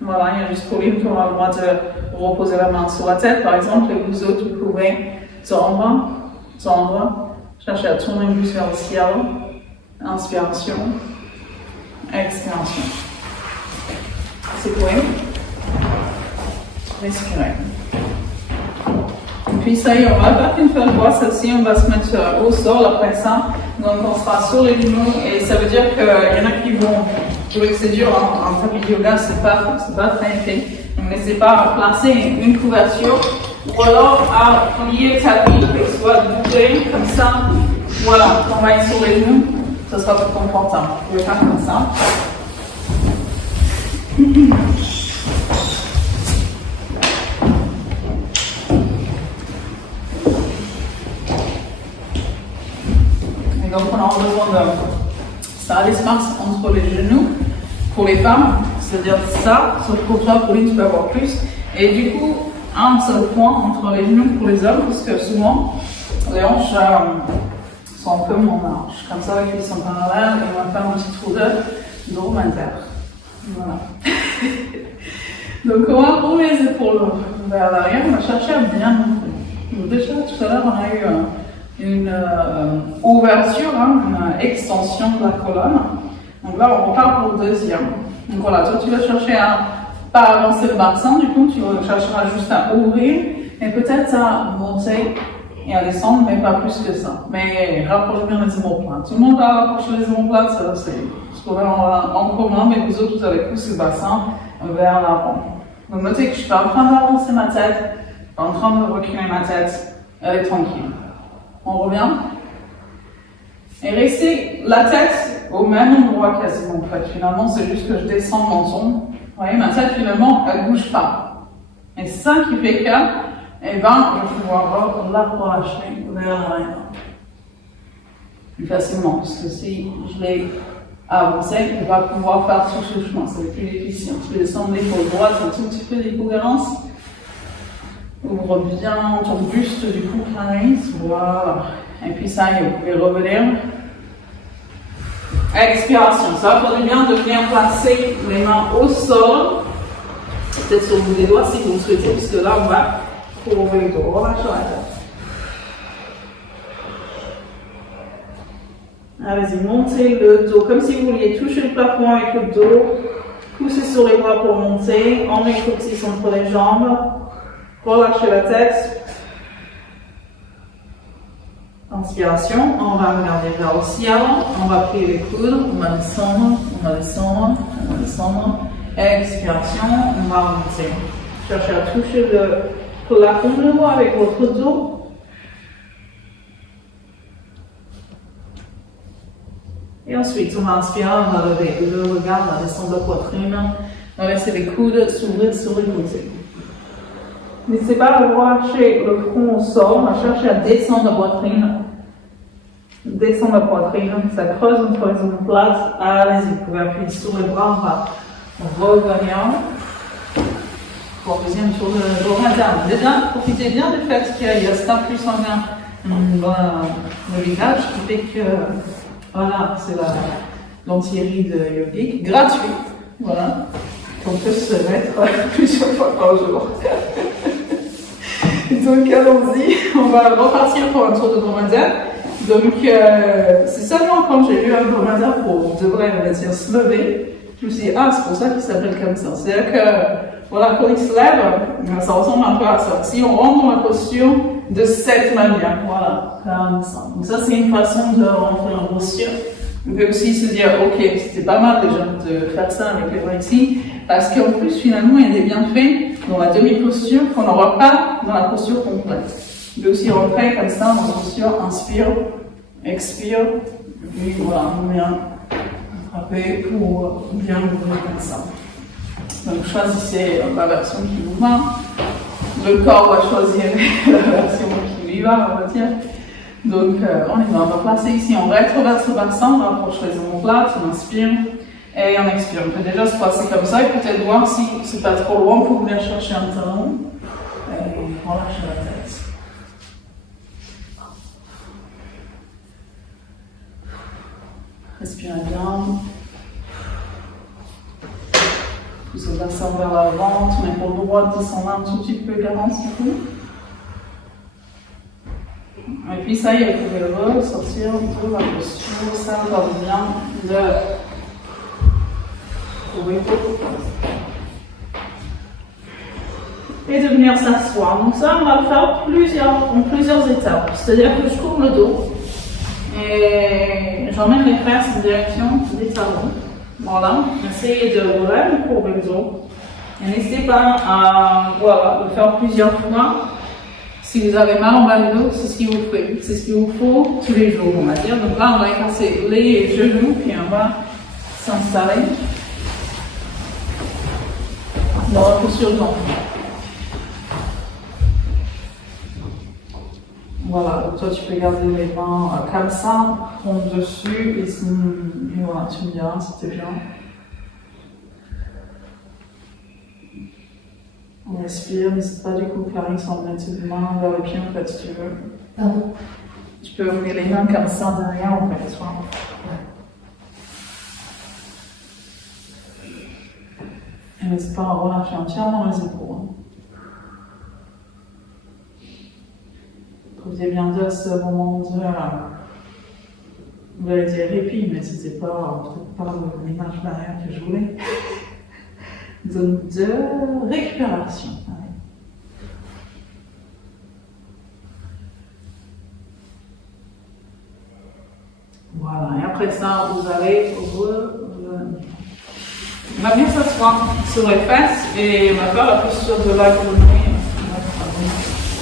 Voilà, il y a juste Pauline qui aura le droit de reposer la main sur la tête. Par exemple, et vous autres, vous pouvez tendre, chercher à tourner plus vers le ciel. Inspiration, expiration. Secouez. Respirez. Et puis ça y est, on va pas qu'une fois voir celle-ci, on va se mettre au sol après ça. Donc on sera sur les genoux et ça veut dire qu'il y en a qui vont trouver que c'est dur, hein. En tapis de yoga, c'est pas très fait. Donc n'hésitez pas à placer une couverture ou alors à plier le tapis, que soit bouclé comme ça. Voilà, on va être sur les genoux, ça sera plus confortable. Je vais faire comme ça. Et donc on a besoin de ça, l'espace entre les genoux pour les femmes, c'est-à-dire ça, sauf pour toi, Pauline, tu peux avoir plus. Et du coup, un seul point entre les genoux pour les hommes, parce que souvent, les hanches sont comme en marche, comme ça, les cuisses sont parallèles, et on va faire un petit trou de dromadaire. Voilà. Donc on va rouler les épaules vers l'arrière, on va chercher à bien monter. Donc déjà, tout à l'heure, on a eu une ouverture, une extension de la colonne. Donc là, on repart pour le deuxième. Donc voilà, toi tu vas chercher à pas avancer le bassin, du coup tu chercheras juste à ouvrir et peut-être à monter et à descendre, mais pas plus que ça. Mais rapproche bien les omoplates. Tout le monde va rapprocher les omoplates, ça c'est ce qu'on a en commun, mais vous autres vous allez pousser le bassin vers l'avant. Donc notez que je suis pas en train d'avancer ma tête, pas en train de reculer ma tête, elle est tranquille. On revient. Et restez la tête au même endroit quasiment. En fait, finalement, c'est juste que je descends le menton. Vous voyez, ma tête, finalement, elle ne bouge pas. Et c'est ça qui fait que, eh ben, je vais pouvoir la relâcher vers l'arrière. Plus facilement, parce que si je l'ai avancé, je vais pouvoir faire tout ce chemin. C'est plus difficile. Tu peux descendre l'épaule droite, un tout petit peu d'hypocohérence. Ouvre bien ton buste, du coup, canalise. Voilà. Et puis ça y est, vous pouvez revenir. Expiration. Ça va faire du bien de venir placer les mains au sol. Peut-être sur le bout des doigts si vous le souhaitez, puisque là, on va courber le dos. Relâchez la tête. Allez-y, montez le dos comme si vous vouliez toucher le plafond avec le dos. Poussez sur les bras pour monter. Emmenez le coccyx entre les jambes. Relâchez la tête. Inspiration, on va regarder vers le ciel, on va plier les coudes, on va descendre, on va descendre, on va descendre. Expiration, on va monter. Cherchez à toucher le plafond de l'eau avec votre dos. Et ensuite, on va inspirer, on va lever le regard, on va descendre la poitrine, on va laisser les coudes s'ouvrir sur les côtés. N'hésitez pas à relâcher le front au sol, on va chercher à descendre la poitrine. Descendre la poitrine, ça creuse entre les omoplates. Allez-y, vous pouvez appuyer sur les bras, on va revenir. Pour deuxième tour de dromadaire. Déjà, profitez bien du fait qu'il y a ça plus sanguin dans le visage, qui fait que, voilà, c'est l'anti-ride yogique, gratuit, voilà, qu'on peut se mettre plusieurs fois par jour. Donc allons-y, on va repartir pour un tour de dromadaire. Donc c'est seulement quand j'ai vu un dromadaire pour devrait se lever, je me suis dit ah c'est pour ça qu'il s'appelle comme ça. C'est-à-dire que voilà, quand il se lève, ça ressemble un peu à ça. Si on rentre dans la posture de cette manière, voilà, comme ça. Donc ça c'est une façon de rentrer en posture. On peut aussi se dire ok, c'était pas mal déjà de faire ça avec les bras ici, parce qu'en plus finalement il y a des bienfaits dans la demi-posture qu'on n'aura pas dans la posture complète. On peut aussi rentrer comme ça dans la posture, inspire, expire, et puis voilà, on vient attraper pour bien ouvrir comme ça. Donc choisissez la version qui vous va. Le corps va choisir la version qui lui va, on va dire. Donc on y va, on va placer ici, on rétroverse le bassin, on rapproche les omoplates, on inspire, Et on expire. On peut déjà se passer comme ça et peut-être voir si c'est pas trop loin pour venir chercher un talon. Et relâcher la tête. Respirez bien. Poussez le bassin vers l'avant. Tournez pour droite, descendez un tout petit peu, Garance du coup. Et puis ça y est, vous pouvez ressortir de la posture. Ça va bien de et de venir s'asseoir. Donc ça, on va le faire en plusieurs étapes. C'est-à-dire que je couvre le dos et j'emmène les fesses en direction des talons. Voilà, essayez de vraiment courber le dos. Et n'hésitez pas à le faire plusieurs fois. Si vous avez mal en bas du dos, c'est ce qu'il vous faut. C'est ce qu'il vous faut tous les jours, on va dire. Donc là, on va écarter les genoux, puis on va s'installer dans la posture de l'enfant. Voilà, donc toi tu peux garder les mains comme ça, prendre dessus, et voilà, tu me diras, c'était bien. On respire, n'hésite pas du coup, Clarisse, à mettre tes mains vers le pied en fait, si tu veux. Pardon. Tu peux ouvrir les mains comme ça derrière en fait, soit. Et n'hésite pas à relâcher entièrement les épaules. Profitez bien de ce moment de, on va dire répit, mais c'était pas peut-être pas l'image derrière que je voulais. Zone de récupération. Voilà, et après ça, vous allez on va bien s'asseoir sur les fesses et on va faire la posture de la grenouille.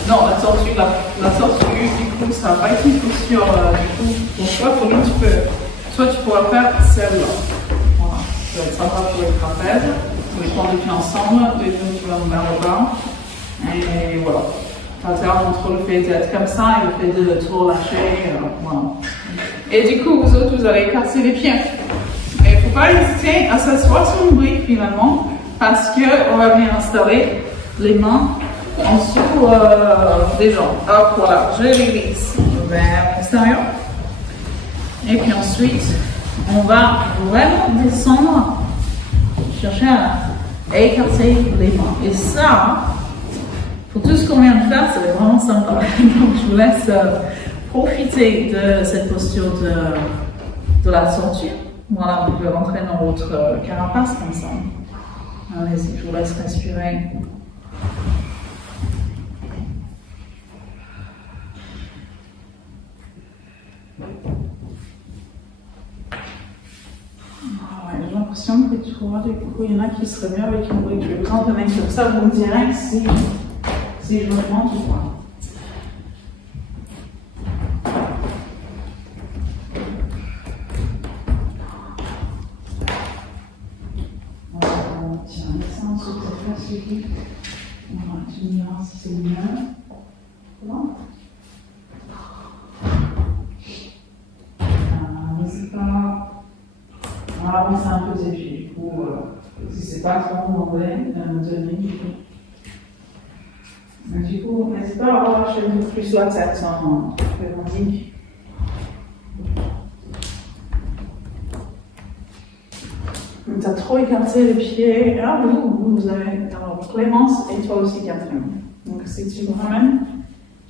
Non, la tortue, du coup, ça va pas être une posture du coup. Donc, pour lui, soit tu pourras faire celle-là. Voilà, ça va être sympa pour les trapèzes. Vous les prendre les pieds ensemble, les genoux tu vas vers le bas. Et voilà. Alterne entre le fait d'être comme ça et le fait de tout relâcher. Voilà. Et du coup, vous autres, vous allez casser les pieds. Et il ne faut pas hésiter à s'asseoir sur une brique finalement, parce qu'on va venir installer les mains en dessous des jambes. Hop, voilà, je les glisse vers l'extérieur. Et puis ensuite, on va vraiment descendre, chercher à écarter les mains. Et ça, pour tout ce qu'on vient de faire, c'est vraiment sympa. Donc je vous laisse profiter de cette posture de la tortue. Voilà, vous pouvez rentrer dans votre carapace comme ça. Allez-y, je vous laisse respirer. J'ai l'impression que tu vois, du coup, il y en a qui seraient mieux avec une brique. Je vais vous en donner comme ça, vous me direz si je me demande ou pas. Voilà, tiens, laisse un sous ta face, voilà, tu me diras si c'est mieux. Voilà. N'hésite pas. On va avancer un peu tes pieds, du coup, si c'est pas trop en anglais, donner du coup. Du coup, n'hésite pas à relâcher un peu plus la tête en périodique. Tu as trop écarté les pieds. Ah, vous avez. Alors, Clémence et toi aussi, Catherine. Donc, si tu me ramènes,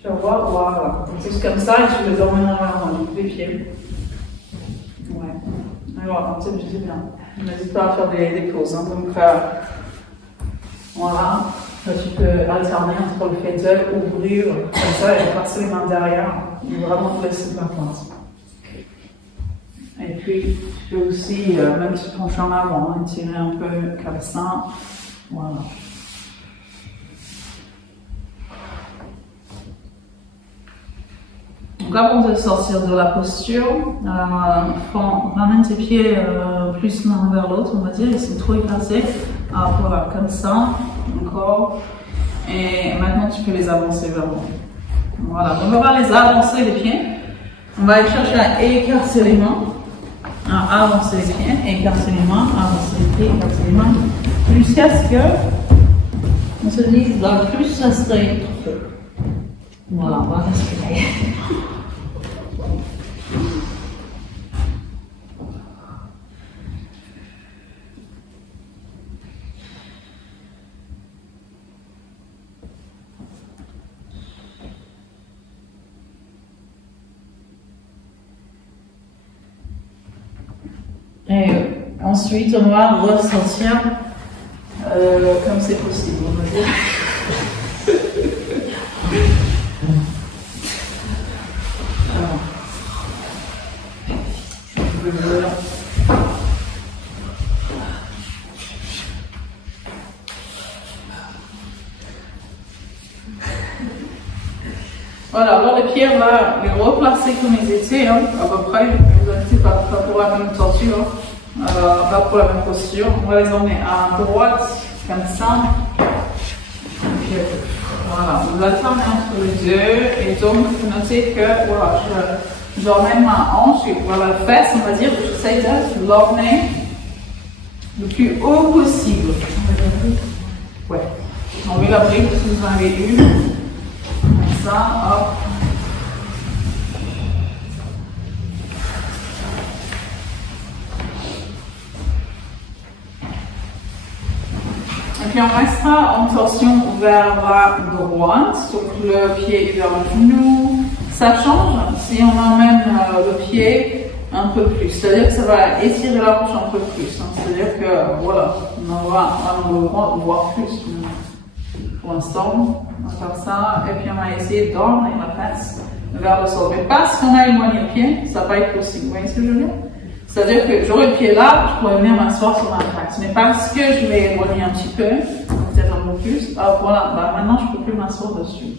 tu vas voir, voilà. Juste comme ça et tu les emmèneras vers les pieds. Ouais. Alors, je sais bien. N'hésite pas à faire des pauses. Hein. Donc, voilà. Là, tu peux alterner entre le fait d'ouvrir comme ça et passer les mains derrière. Et vraiment te laisser la place. Et puis, tu peux aussi, même te pencher en avant, hein, tirer un peu comme ça. Voilà. Donc avant de sortir de la posture, ramène tes pieds plus l'un vers l'autre, on va dire, ils sont trop écrasés. Voilà, comme ça, encore. Et maintenant tu peux les avancer vers l'avant. Voilà, donc on va les avancer les pieds. On va aller chercher à écarter les mains. à avancer les pieds, écarter les mains, avancer les pieds, écarter les mains, jusqu'à ce que on se dise là plus ça serait. Voilà, on va respirer. Et ensuite, on va ressentir comme c'est possible, on va dire. Voilà, alors les pieds, on va les replacer comme ils étaient, hein, à peu près. Vous inquiétez pas pour la même torture, pas pour la même posture. On va les emmener à droite, comme ça. Puis, voilà, vous alternez entre les deux. Et donc, vous notez que voilà, j'emmène ma hanche, et voilà, la fesse, on va dire, j'essaie de l'emmener le plus haut possible. Ouais. On met la brique que vous en avez eu. Comme ça, hop. Et puis on restera en torsion vers la droite, donc le pied vers le genou. Ça change si on emmène le pied un peu plus, c'est-à-dire que ça va étirer la hanche un peu plus. Hein. C'est-à-dire que voilà, on va voir plus. Pour l'instant, on va faire ça, et puis on va essayer d'emmener la fesse vers le sol. Mais parce qu'on a éloigné le pied, ça va être possible. Vous voyez ce que je veux dire? C'est-à-dire que j'aurais le pied là, je pourrais venir m'asseoir sur ma fesse. Mais parce que je l'ai éloigné un petit peu, peut-être un peu plus, ah, voilà, bah, maintenant je ne peux plus m'asseoir dessus.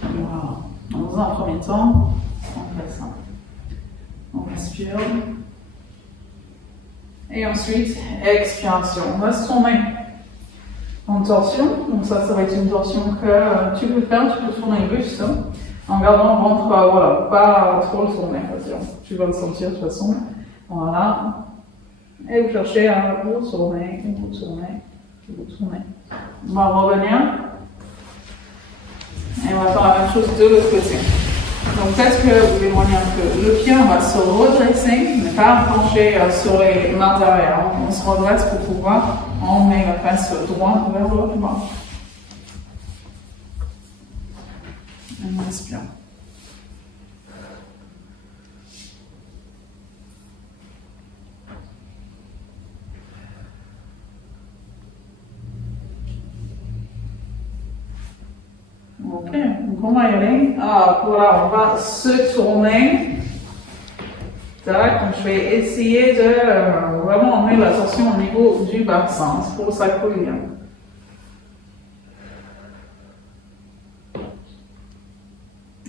Voilà. Dans un premier temps, on fait ça. On respire. Et ensuite, expiration. On va se tourner en torsion. Donc ça va être une torsion que tu peux faire, tu peux tourner le buste. Hein, en gardant le ventre, voilà, pas trop le tourner. Tu vas le sentir de toute façon. Voilà. Et vous cherchez à vous tourner, vous tourner, vous tourner. On va revenir. Et on va faire la même chose de l'autre côté. Donc peut-être que vous éloignez un peu le pied, on va se redresser, mais pas pencher sur les mains derrière. On se redresse pour pouvoir emmener la face droite vers le bas. Et on respire. Ok, donc on va y aller. Ah, voilà, on va se tourner. Tac, donc je vais essayer de vraiment emmener la torsion au niveau du bassin. C'est pour ça qu'il y a.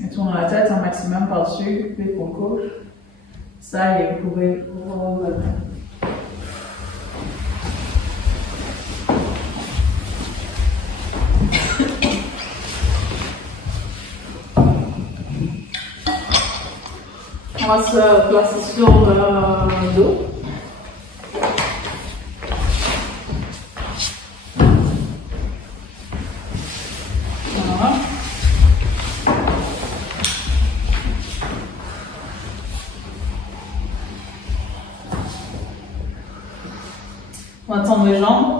Et tourner la tête un maximum par-dessus, l'épaule gauche. Ça y est, vous pouvez revenir. On va se placer sur le dos. Voilà. On va tendre les jambes.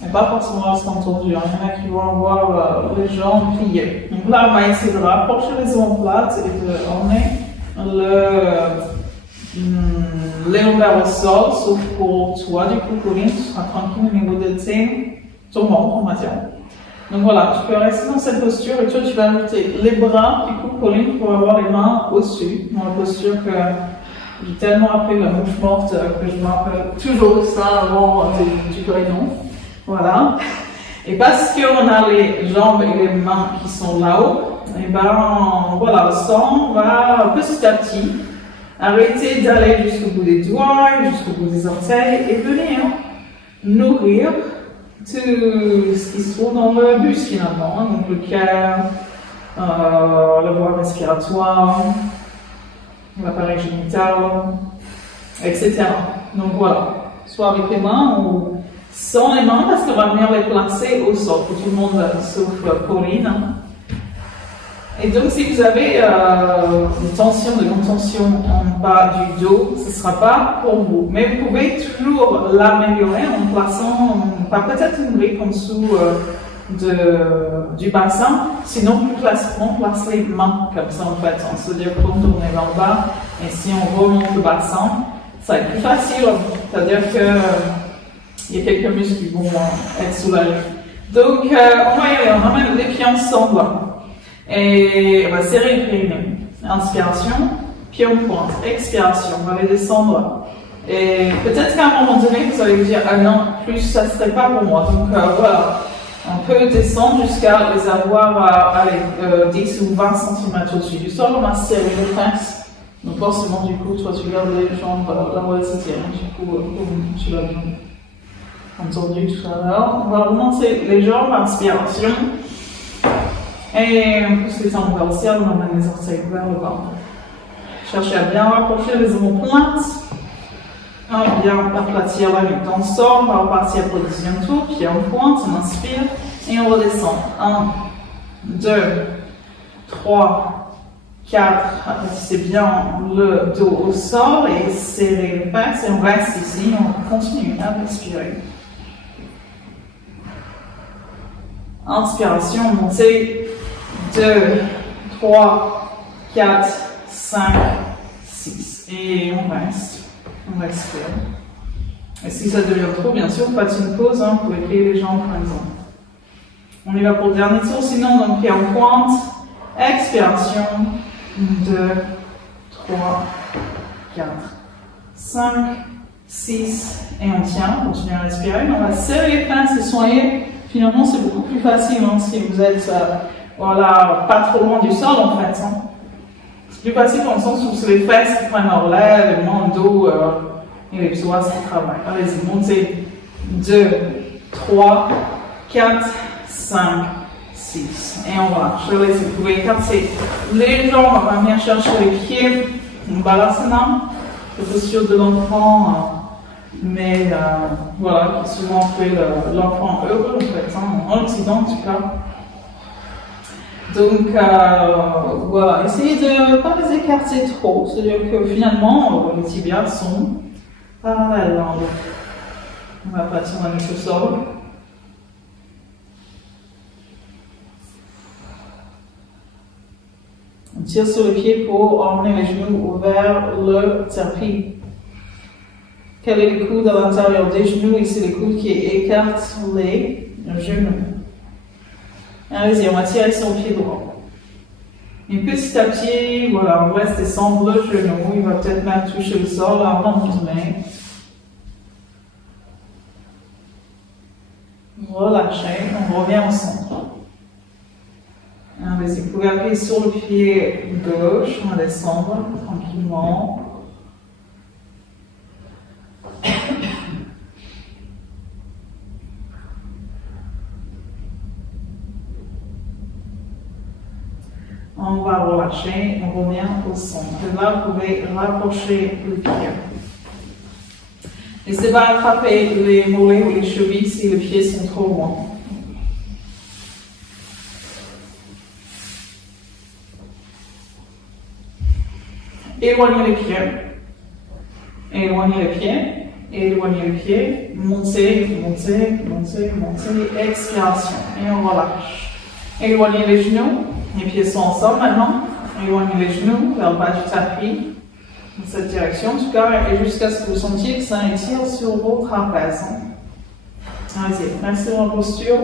Et pas forcément rester entendu. Il y en a qui vont avoir les jambes pliées. Donc là, on va essayer de rapprocher les omoplates plates et de emmener les lombaires au sol, sauf pour toi, du coup, Corinne, tu seras tranquille au niveau de ton ventre, on va dire. Donc voilà, tu peux rester dans cette posture et toi, tu vas ajouter les bras, du coup, Corinne, pour avoir les mains au-dessus, dans la posture que j'ai tellement appelé la mouche morte que je me rappelle toujours de ça avant du prénom. Voilà. Et parce qu'on a les jambes et les mains qui sont là-haut, et ben voilà, le sang va petit à petit arrêter d'aller jusqu'au bout des doigts, jusqu'au bout des orteils et venir nourrir tout ce qui se trouve dans le buste finalement. Donc le cœur, la voie respiratoire, l'appareil génital, etc. Donc voilà, soit avec les mains ou sans les mains, parce qu'on va venir les placer au sol pour tout le monde, sauf Pauline. Et donc, si vous avez une tension, de contention en bas du dos, ce ne sera pas pour vous. Mais vous pouvez toujours l'améliorer en plaçant peut-être une brique en dessous du bassin. Sinon, plus classiquement, on place les mains comme ça, en fait. On se dit qu'on tourne vers le bas. Et si on remonte le bassin, ça va être plus facile. C'est-à-dire qu'il y a quelques muscles qui vont être soulagés. Donc, on va y aller. On ramène les pieds ensemble. Et on va serrer les périnée. Inspiration, pied en pointe. Expiration, on va les descendre. Et peut-être qu'à un moment donné, vous allez vous dire, ah non, plus ça ne serait pas pour moi. Donc voilà, on peut descendre jusqu'à les avoir 10 ou 20 cm au-dessus du sol. On va serrer les fesses. Donc forcément, du coup, toi tu gardes les jambes là où elles se tiennent. Du coup, tu l'as bien entendu tout à l'heure. On va remonter les jambes, inspiration. Et on pousse les jambes vers le ciel, on emmène les orteils vers le bas. Cherchez à bien rapprocher les omoplates. Bien aplatir la nuque. On sort, on va repartir pour le deuxième tour, pied en pointe, on inspire et on redescend. 1, 2, 3, 4. Aplatissez bien le dos au sol et serrez les fesses et on reste ici, on continue à respirer. Inspiration, montez. 2, 3, 4, 5, 6. Et on reste. On respire. Et si ça devient trop, bien sûr, faites une pause. Vous pouvez plier les jambes, par exemple. On y va pour le dernier tour. Sinon, donc, pied en pointe. Expiration. 2, 3, 4, 5, 6. Et on tient. On continue à respirer. On va serrer les fesses et soigner. Finalement, c'est beaucoup plus facile si vous êtes pas trop loin du sol, en fait. C'est plus facile dans le sens où c'est les fesses qui prennent leur lèvres, le dos et les psoas qui travaillent. Allez-y, montez. 2, 3, 4, 5, 6. Et on va. Vous pouvez écarter les jambes, on va venir chercher les pieds. Balasana, la posture de l'enfant. Mais voilà, qui souvent fait l'enfant heureux, en fait, en Occident en tout cas. Donc voilà, essayez de ne pas les écarter trop, c'est-à-dire que finalement, les tibias sont parallèles. On va passer la nuque au sol. On tire sur les pieds pour emmener les genoux vers le tapis. Quel est le coude à l'intérieur des genoux? Ici, le coude qui écarte les genoux. Allez-y, on va tirer sur le pied droit. Et petit à petit, voilà, on laisse descendre le genou. Il va peut-être même toucher le sol avant de tourner. Relâchez, on revient au centre. Allez-y, vous pouvez appuyer sur le pied gauche, on va descendre tranquillement. On va relâcher, on revient au centre. Et là, vous pouvez rapprocher le pied. N'hésitez pas à attraper les mollets ou les chevilles si les pieds sont trop loin. Éloignez les pieds. Éloignez les pieds. Éloignez les pieds. Montez, montez, montez, montez. Expiration. Et on relâche. Éloignez les genoux. Les pieds sont ensemble maintenant. Éloignez les genoux vers le bas du tapis. Dans cette direction, en tout cas, et jusqu'à ce que vous sentiez que ça étire sur vos trapèzes. Allez-y, restez en posture.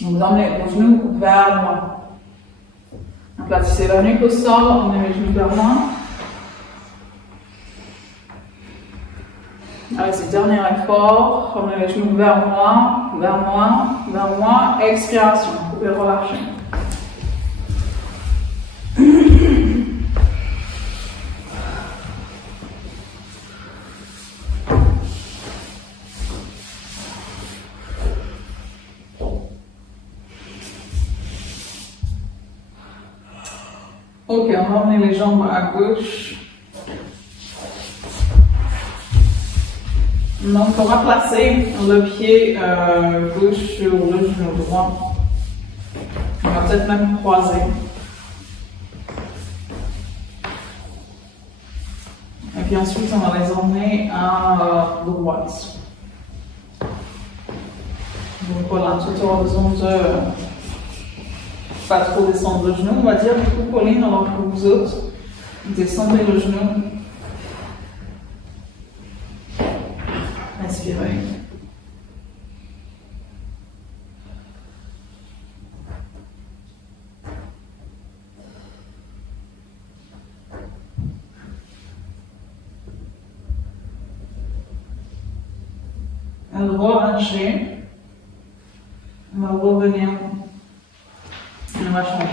Vous emmenez vos genoux vers moi. Aplatissez la nuque au sol, emmenez les genoux vers moi. Allez-y, dernier effort. Emmenez les genoux vers moi, vers moi, vers moi. Expiration, vous pouvez relâcher. Ok, on va emmener les jambes à gauche. Donc, on va placer le pied gauche sur le genou droit. On va peut-être même croiser. Et puis ensuite, on va les emmener à droite. Donc voilà, tout en faisant de pas trop descendre le genou, on va dire. Du coup, Pauline, alors que vous autres, descendez le genou. Inspirez. On va relâcher. On va revenir. On va changer.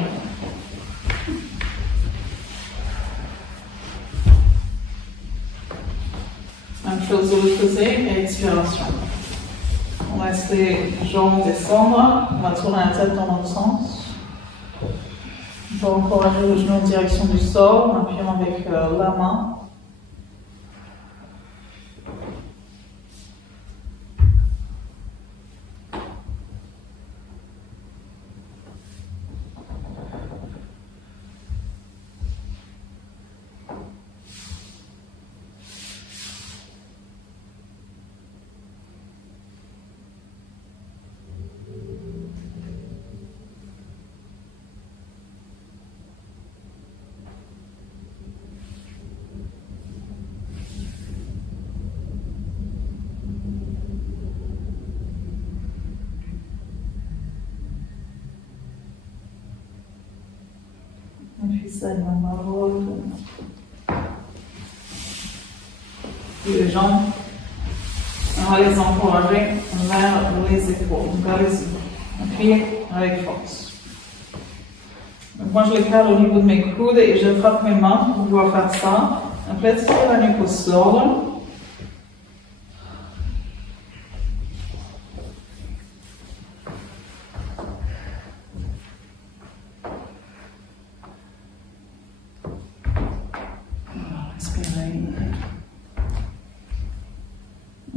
Même chose de l'autre côté et expiration. On laisse les jambes descendre. On va tourner la tête dans l'autre sens. On va encourager le genou en direction du sol en appuyant avec la main. Et puis ça, on va retourner. Puis les jambes, on va les encourager vers les épaules. Donc allez-y. Appuyez avec force. Donc moi, je les cale au niveau de mes coudes et je frappe mes mains pour pouvoir faire ça. Donc là, tirez la nuque au sol.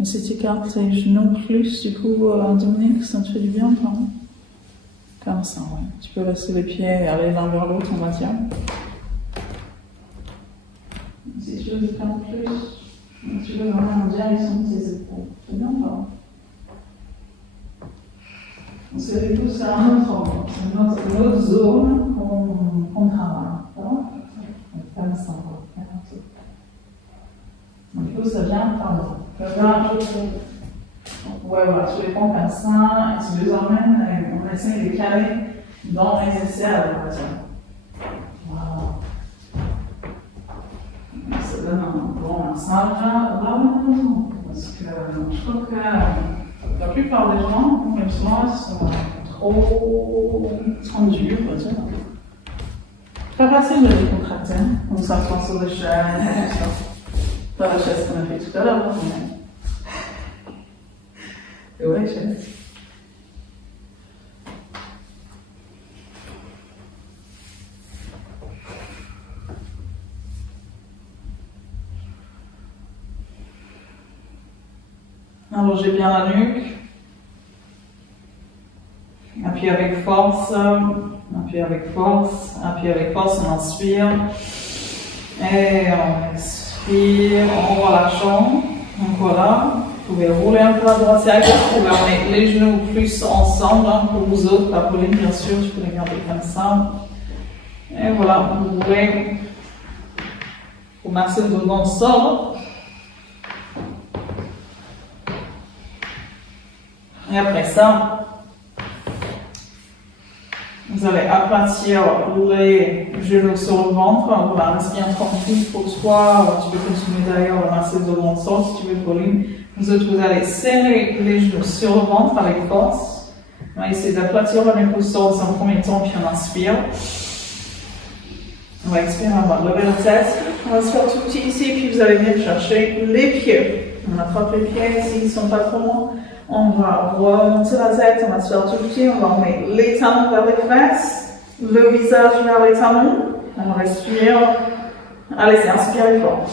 Et si tu écartes tes genoux plus, du coup, Dominique, ça te fait du bien, toi? Comme ça, ouais. Tu peux laisser les pieds et aller l'un vers l'autre, on va dire. Si tu veux écarter plus, tu veux vraiment en direction de tes épaules. C'est bien, toi? On se fait c'est un autre endroit. C'est une autre zone qu'on travaille. Comme ça, on va faire un peu. Donc, il faut que ça vienne par là. Ouais, voilà, tu les prends comme ça, et tu les emmènes, et on essaie de les caler dans les aisselles, on va dire. Voilà. Ça donne un bon massage là, parce que je trouve que la plupart des gens, même souvent, ils sont trop durs, on va dire. Pas facile de les contracter, on s'assoit sur les chaises, tout ça. Pas la chaise qu'on a fait tout à l'heure, mais... ouais, chaise. Allongez bien la nuque. Appuyez avec force. Appuyez avec force. Appuyez avec force. On inspire. Et on expire en relâchant. Donc voilà. Vous pouvez rouler un peu à droite et à gauche. Vous pouvez mettre les genoux plus ensemble. Pour vous autres, pas Pauline, bien sûr. Je peux les garder comme ça. Et voilà. Vous roulez. Vous massez le dos dans le sol. Et après ça, vous allez aplatir les genoux sur le ventre. Voilà, reste bien tranquille pour toi. Tu peux continuer d'ailleurs à masser le dos dans le sol si tu veux, Pauline. Vous autres, vous allez serrer les genoux sur le ventre avec force. On va essayer d'aplatir le nuque au sol dans un premier temps, puis on inspire. On va expirer, on va lever la tête. On va se faire tout petit ici, puis vous allez venir chercher les pieds. On attrape les pieds s'ils ne sont pas trop loin. On va remonter la tête, on va se faire tout petit, on va remettre les talons vers les fesses, le visage vers les talons, On respire. Allez, inspirez fort.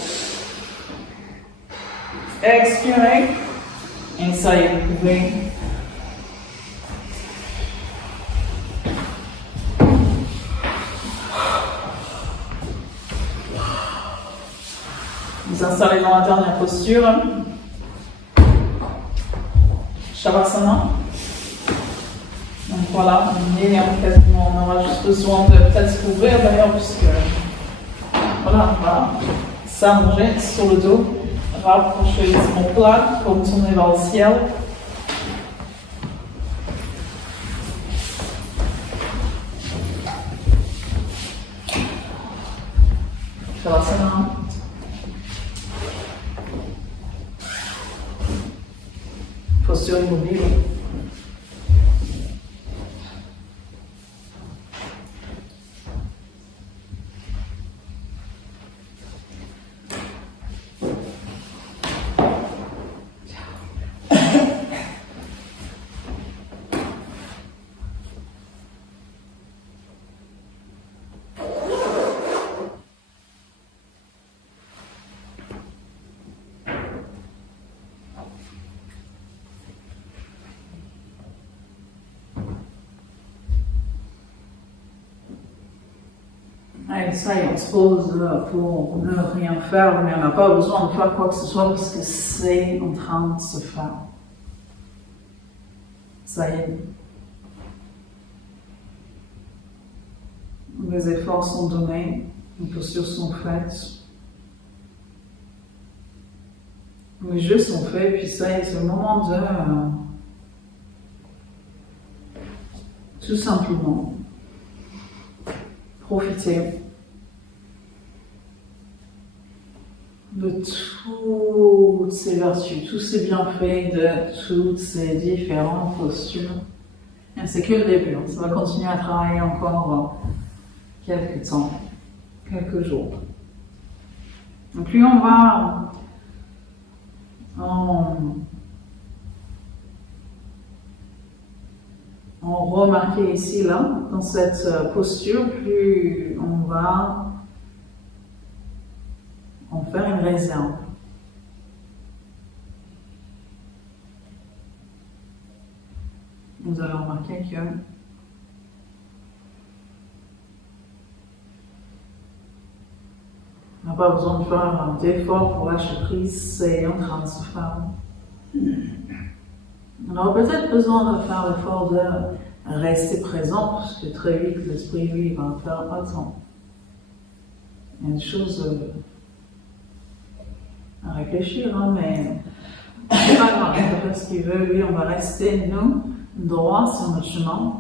Expirez. Et ça y est, vous pouvez vous installer dans la dernière posture. Shavasana. Donc voilà, on aura juste besoin de peut-être se couvrir d'ailleurs, puisque voilà, on va s'allonger sur le dos, rapprocher les omoplates pour tourner vers le ciel. Shavasana. Posture immobile. Allez, ça y est, on se pose pour ne rien faire, mais on n'a pas besoin de faire quoi que ce soit parce que c'est en train de se faire. Ça y est. Les efforts sont donnés, les postures sont faites. Les jeux sont faits, puis ça y est, c'est le moment de tout simplement profiter de toutes ces vertus, tous ces bienfaits, de toutes ces différentes postures. Et c'est que le début, ça va continuer à travailler encore quelques temps, quelques jours. Donc plus on va en remarquer ici, là, dans cette posture, plus on va en faire une réserve. Vous allez remarquer que on n'a pas besoin de faire d'effort pour lâcher prise, c'est en train de se faire. On aura peut-être besoin de faire l'effort de rester présent, parce que très vite l'esprit, lui, va faire attends. Il y a des choses à réfléchir, hein, mais c'est pas grave, il peut faire ce qu'il veut, lui, on va rester, nous, droit sur notre chemin.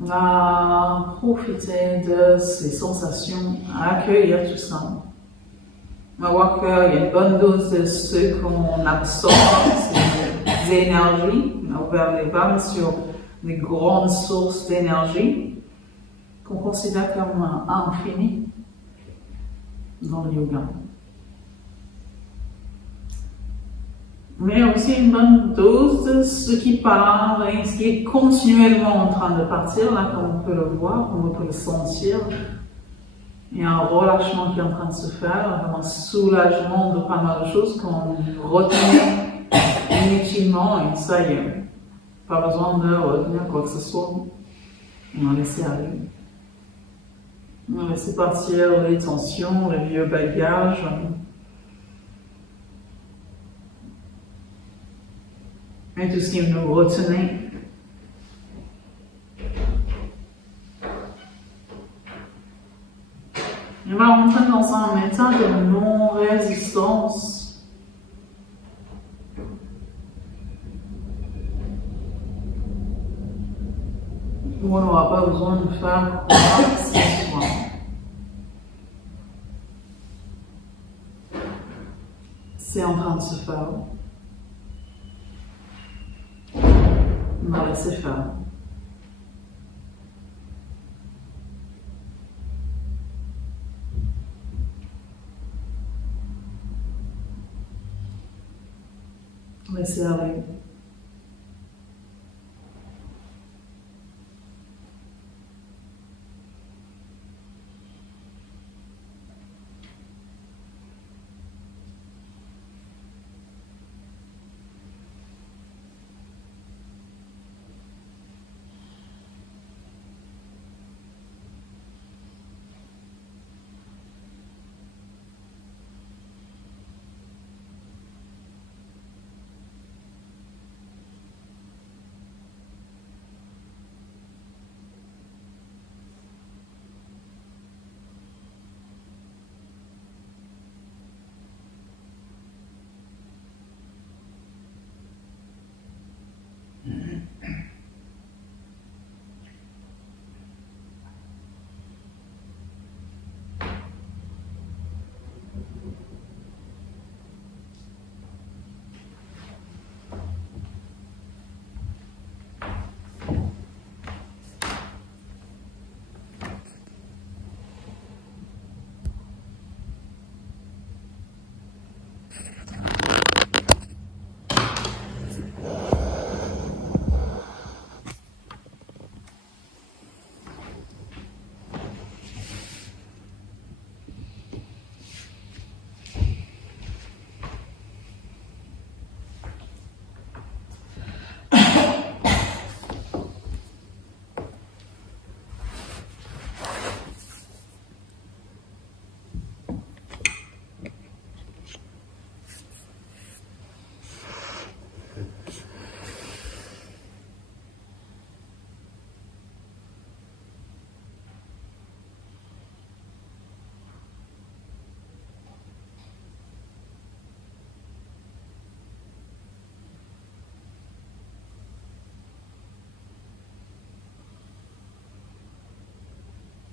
On va profiter de ces sensations, à accueillir tout ça. On va voir qu'il y a une bonne dose de ce qu'on absorbe, ces énergies. On a ouvert les vannes sur des grandes sources d'énergie qu'on considère comme infinies dans le yoga. Mais aussi une bonne dose de ce qui part et ce qui est continuellement en train de partir, là, comme on peut le voir, comme on peut le sentir. Il y a un relâchement qui est en train de se faire, un soulagement de pas mal de choses qu'on retenait inutilement, et ça y est, pas besoin de retenir quoi que ce soit. On va laisser aller. On va laisser partir les tensions, les vieux bagages. Et tout ce qui nous retenait. On va rentrer dans un état de non-résistance. Où on n'aura pas besoin de faire quoi que ce soit. C'est en train de se faire. On va laisser faire. Laissez aller.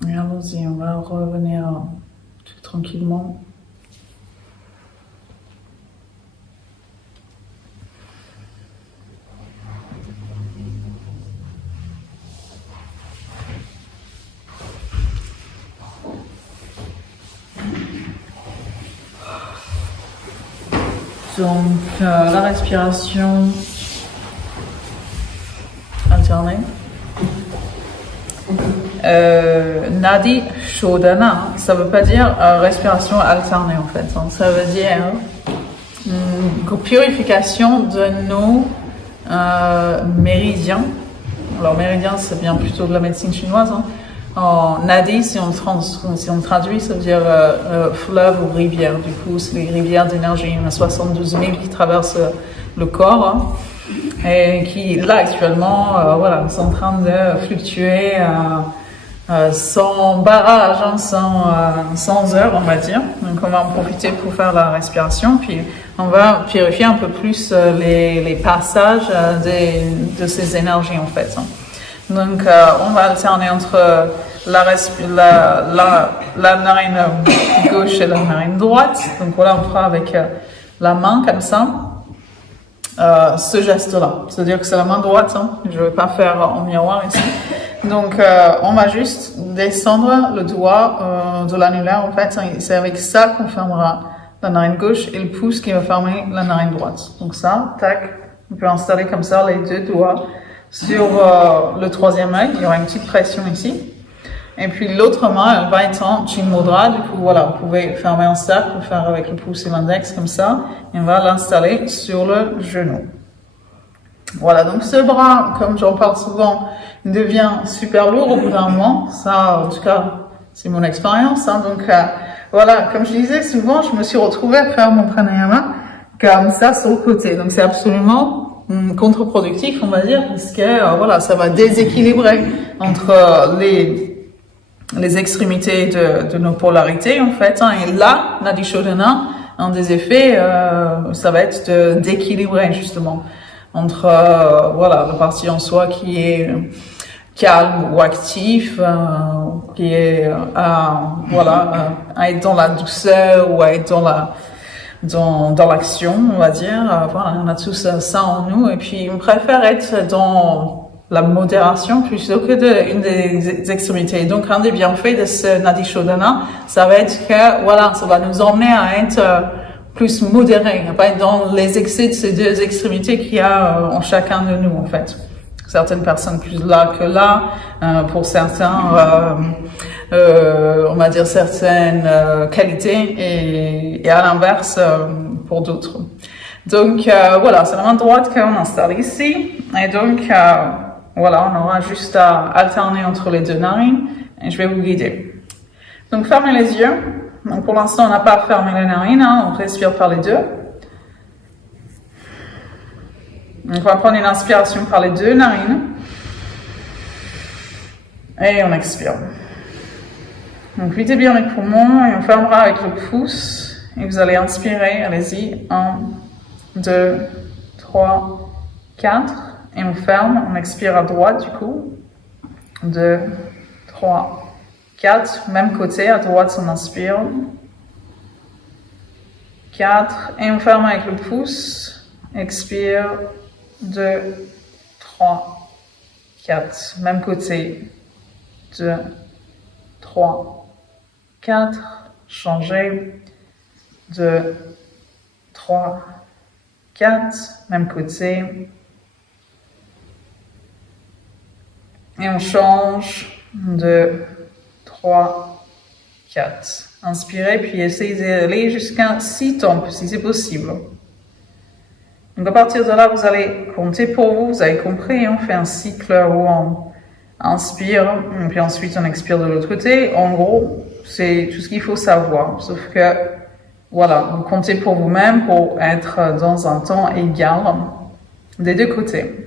Et allons-y, on va revenir tout tranquillement. Donc, la respiration alternée. Nadi Shodhana, ça veut pas dire respiration alternée en fait. Donc, ça veut dire purification de nos méridiens. Alors, méridien, ça vient plutôt de la médecine chinoise. Hein. En Nadi, si on traduit, ça veut dire fleuve ou rivière. Du coup, c'est les rivières d'énergie. Il y en a 72 000 qui traversent le corps. Hein, et qui, là, actuellement, voilà, sont en train de fluctuer sans barrage, hein, sans heure, on va dire. Donc, on va en profiter pour faire la respiration. Puis, on va purifier un peu plus les passages de ces énergies, en fait. Hein. Donc, on va alterner entre la narine gauche et la narine droite. Donc, voilà, on fera avec la main comme ça. Ce geste-là, c'est-à-dire que c'est la main droite, hein. Je ne vais pas faire en miroir ici. Donc, on va juste descendre le doigt de l'annulaire, en fait. C'est avec ça qu'on fermera la narine gauche et le pouce qui va fermer la narine droite. Donc ça, tac, on peut installer comme ça les deux doigts sur le troisième œil. Il y aura une petite pression ici. Et puis l'autre main, elle va être en Chin Mudra. Du coup, voilà, vous pouvez fermer un cercle, faire avec le pouce et l'index comme ça. Et on va l'installer sur le genou. Voilà, donc ce bras, comme j'en parle souvent, devient super lourd au bout d'un moment. Ça, en tout cas, c'est mon expérience. Hein. Donc voilà, comme je disais, souvent, je me suis retrouvée à faire mon pranayama comme ça sur le côté. Donc c'est absolument contre-productif, on va dire, parce que voilà, ça va déséquilibrer entre les extrémités de nos polarités, en fait. Hein. Et là, Nadi Shodhana, un des effets, ça va être d'équilibrer, justement, entre voilà, la partie en soi qui est calme ou actif, qui est voilà, à être dans la douceur ou à être dans l'action, on va dire. Voilà, on a tous ça en nous, et puis on préfère être dans la modération plutôt que une des extrémités. Donc, un des bienfaits de ce Nadi Shodhana, ça va être que, voilà, ça va nous emmener à être plus modéré, à pas être dans les excès de ces deux extrémités qu'il y a en chacun de nous, en fait. Certaines personnes plus là que là, pour certains, on va dire certaines qualités, et à l'inverse, pour d'autres. Donc, voilà, c'est la main droite qu'on installe ici, et donc, voilà, on aura juste à alterner entre les deux narines, et je vais vous guider. Donc, fermez les yeux. Donc, pour l'instant, on n'a pas fermé les narines, hein, on respire par les deux. Donc, on va prendre une inspiration par les deux narines. Et on expire. Donc, videz bien les poumons, et on fermera avec le pouce. Et vous allez inspirer, allez-y, 1, 2, 3, 4. Et on ferme, on expire à droite du coup. 2, 3, 4. Même côté, à droite on inspire. 4. Et on ferme avec le pouce. Expire. 2, 3, 4. Même côté. 2, 3, 4. Changer. 2, 3, 4. Même côté. Et on change. 2, 3, 4. Inspirez, puis essayez d'aller jusqu'à 6 tempes, si c'est possible. Donc à partir de là, vous allez compter pour vous. Vous avez compris, on fait un cycle où on inspire, puis ensuite on expire de l'autre côté. En gros, c'est tout ce qu'il faut savoir. Sauf que, voilà, vous comptez pour vous-même pour être dans un temps égal des deux côtés.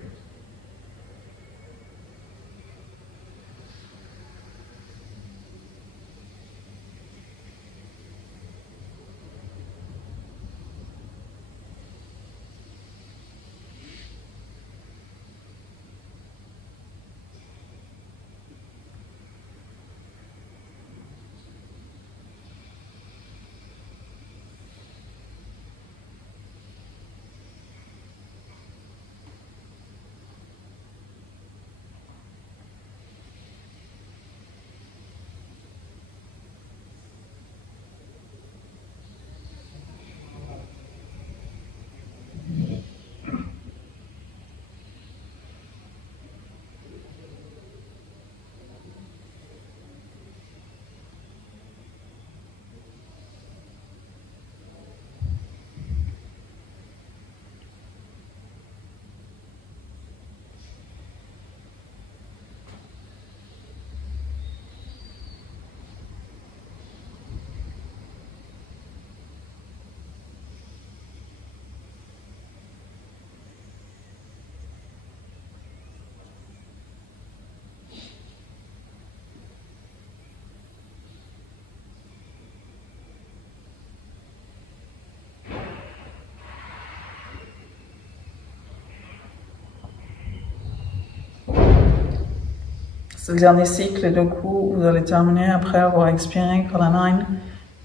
Ce dernier cycle, du coup, vous allez terminer après avoir expiré par la narine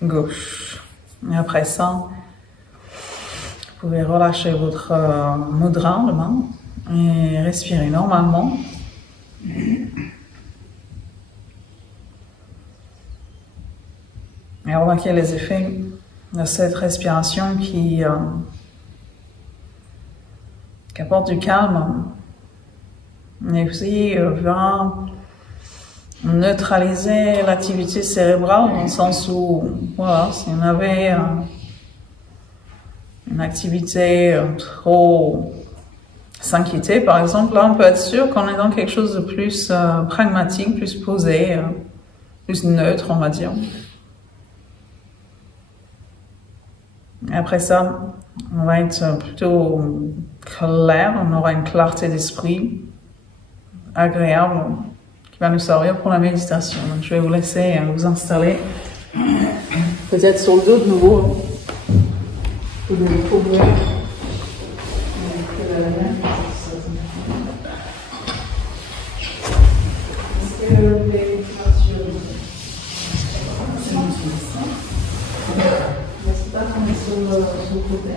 gauche. Et après ça, vous pouvez relâcher votre mudra, la main, et respirer normalement. Et remarquez les effets de cette respiration qui apporte du calme. Et aussi va neutraliser l'activité cérébrale dans le sens où, voilà, si on avait une activité trop s'inquiéter, par exemple, là on peut être sûr qu'on est dans quelque chose de plus pragmatique, plus posé, plus neutre, on va dire. Et après ça, on va être plutôt clair, on aura une clarté d'esprit agréable qui va nous servir pour la méditation. Donc je vais vous laisser vous installer, peut-être sur le dos de nouveau. Vous devez trouver. Est-ce que vous pouvez n'est-ce pas qu'on est sur le côté?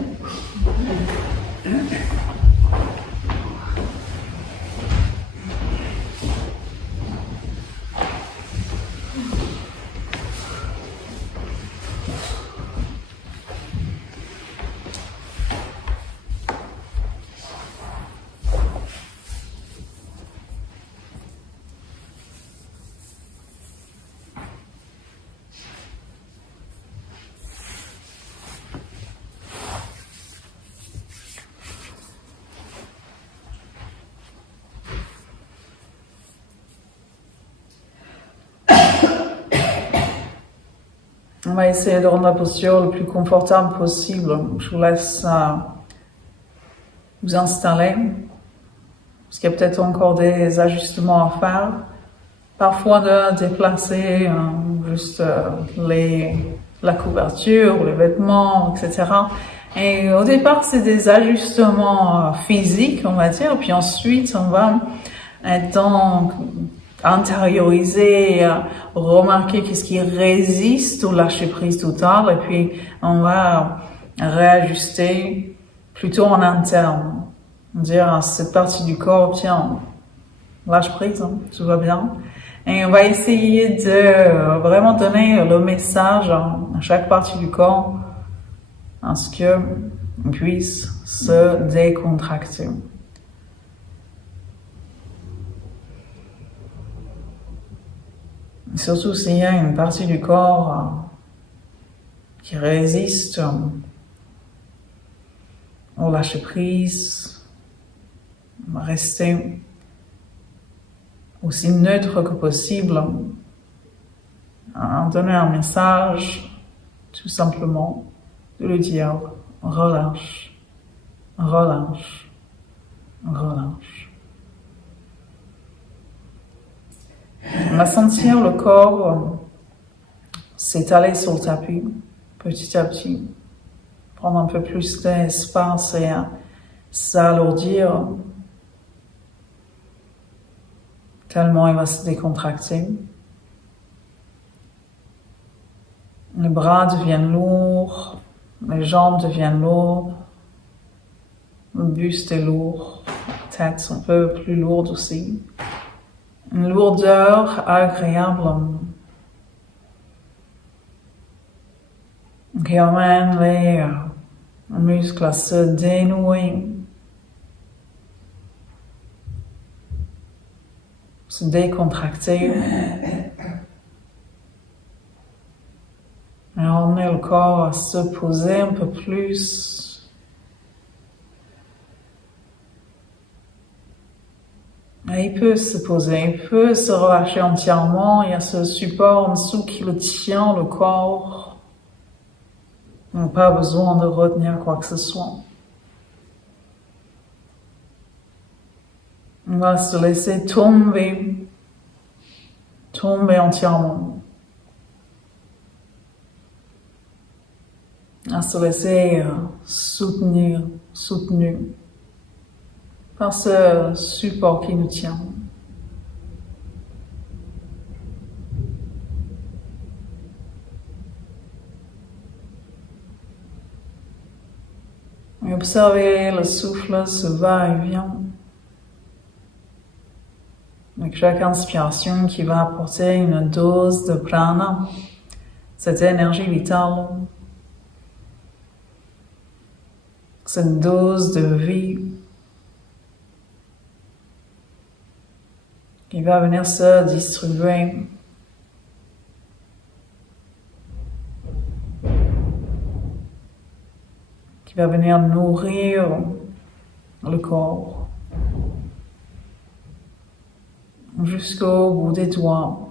On va essayer de rendre la posture le plus confortable possible. Je vous laisse vous installer, parce qu'il y a peut-être encore des ajustements à faire. Parfois de déplacer juste la couverture, les vêtements, etc. Et au départ, c'est des ajustements physiques, on va dire, puis ensuite, on va être intérioriser, remarquer qu'est-ce qui résiste au lâcher prise total, et puis on va réajuster plutôt en interne. Dire à cette partie du corps, tiens, lâche prise, hein, tout va bien. Et on va essayer de vraiment donner le message à chaque partie du corps à ce qu'on puisse se décontracter. Surtout s'il y a une partie du corps qui résiste au lâcher prise, rester aussi neutre que possible, donner un message, tout simplement, de le dire, relâche, relâche, relâche. On va sentir le corps s'étaler sur le tapis, petit à petit, prendre un peu plus d'espace et s'alourdir, tellement il va se décontracter. Les bras deviennent lourds, les jambes deviennent lourdes, le buste est lourd, la tête un peu plus lourde aussi. Une lourdeur agréable qui amène les muscles à se dénouer, se décontracter. Et emmener le corps à se poser un peu plus. Et il peut se poser, il peut se relâcher entièrement. Il y a ce support en dessous qui le tient, le corps. On n'a pas besoin de retenir quoi que ce soit. On va se laisser tomber entièrement. À se laisser soutenu par ce support qui nous tient. Et observez le souffle se va et vient. Avec chaque inspiration qui va apporter une dose de prana, cette énergie vitale, cette dose de vie qui va venir se distribuer qui va venir nourrir le corps jusqu'au bout des doigts,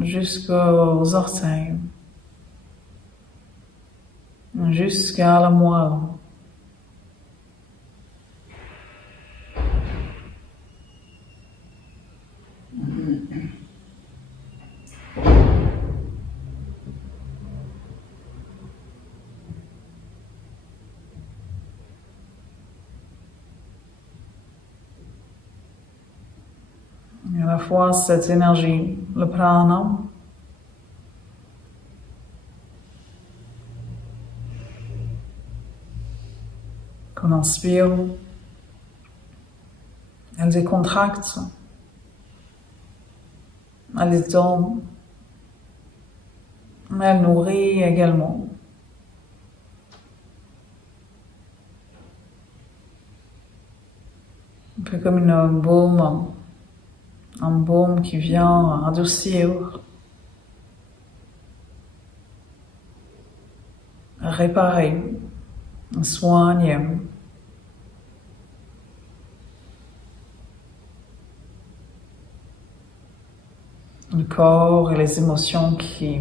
jusqu'aux orteils, jusqu'à la moelle. Et à la fois cette énergie, le prana, qu'on inspire, elle décontracte, elle détend, mais elle nourrit également. Un peu comme un baume qui vient adoucir, réparer, soigner. Le corps et les émotions qui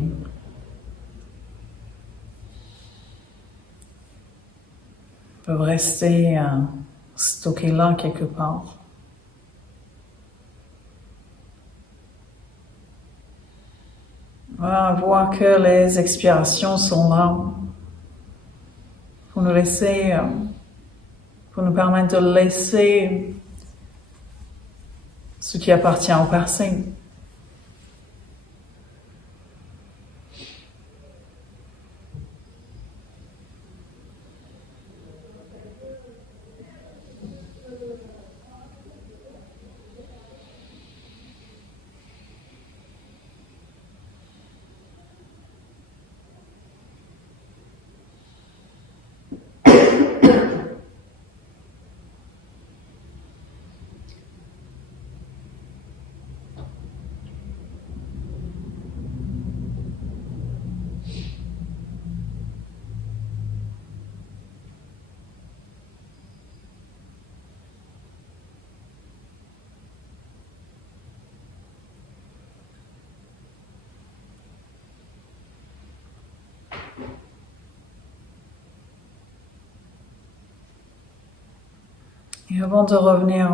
peuvent rester stockées là quelque part. Voilà, voir que les expirations sont là pour nous laisser, pour nous permettre de laisser ce qui appartient au passé. Et avant de revenir,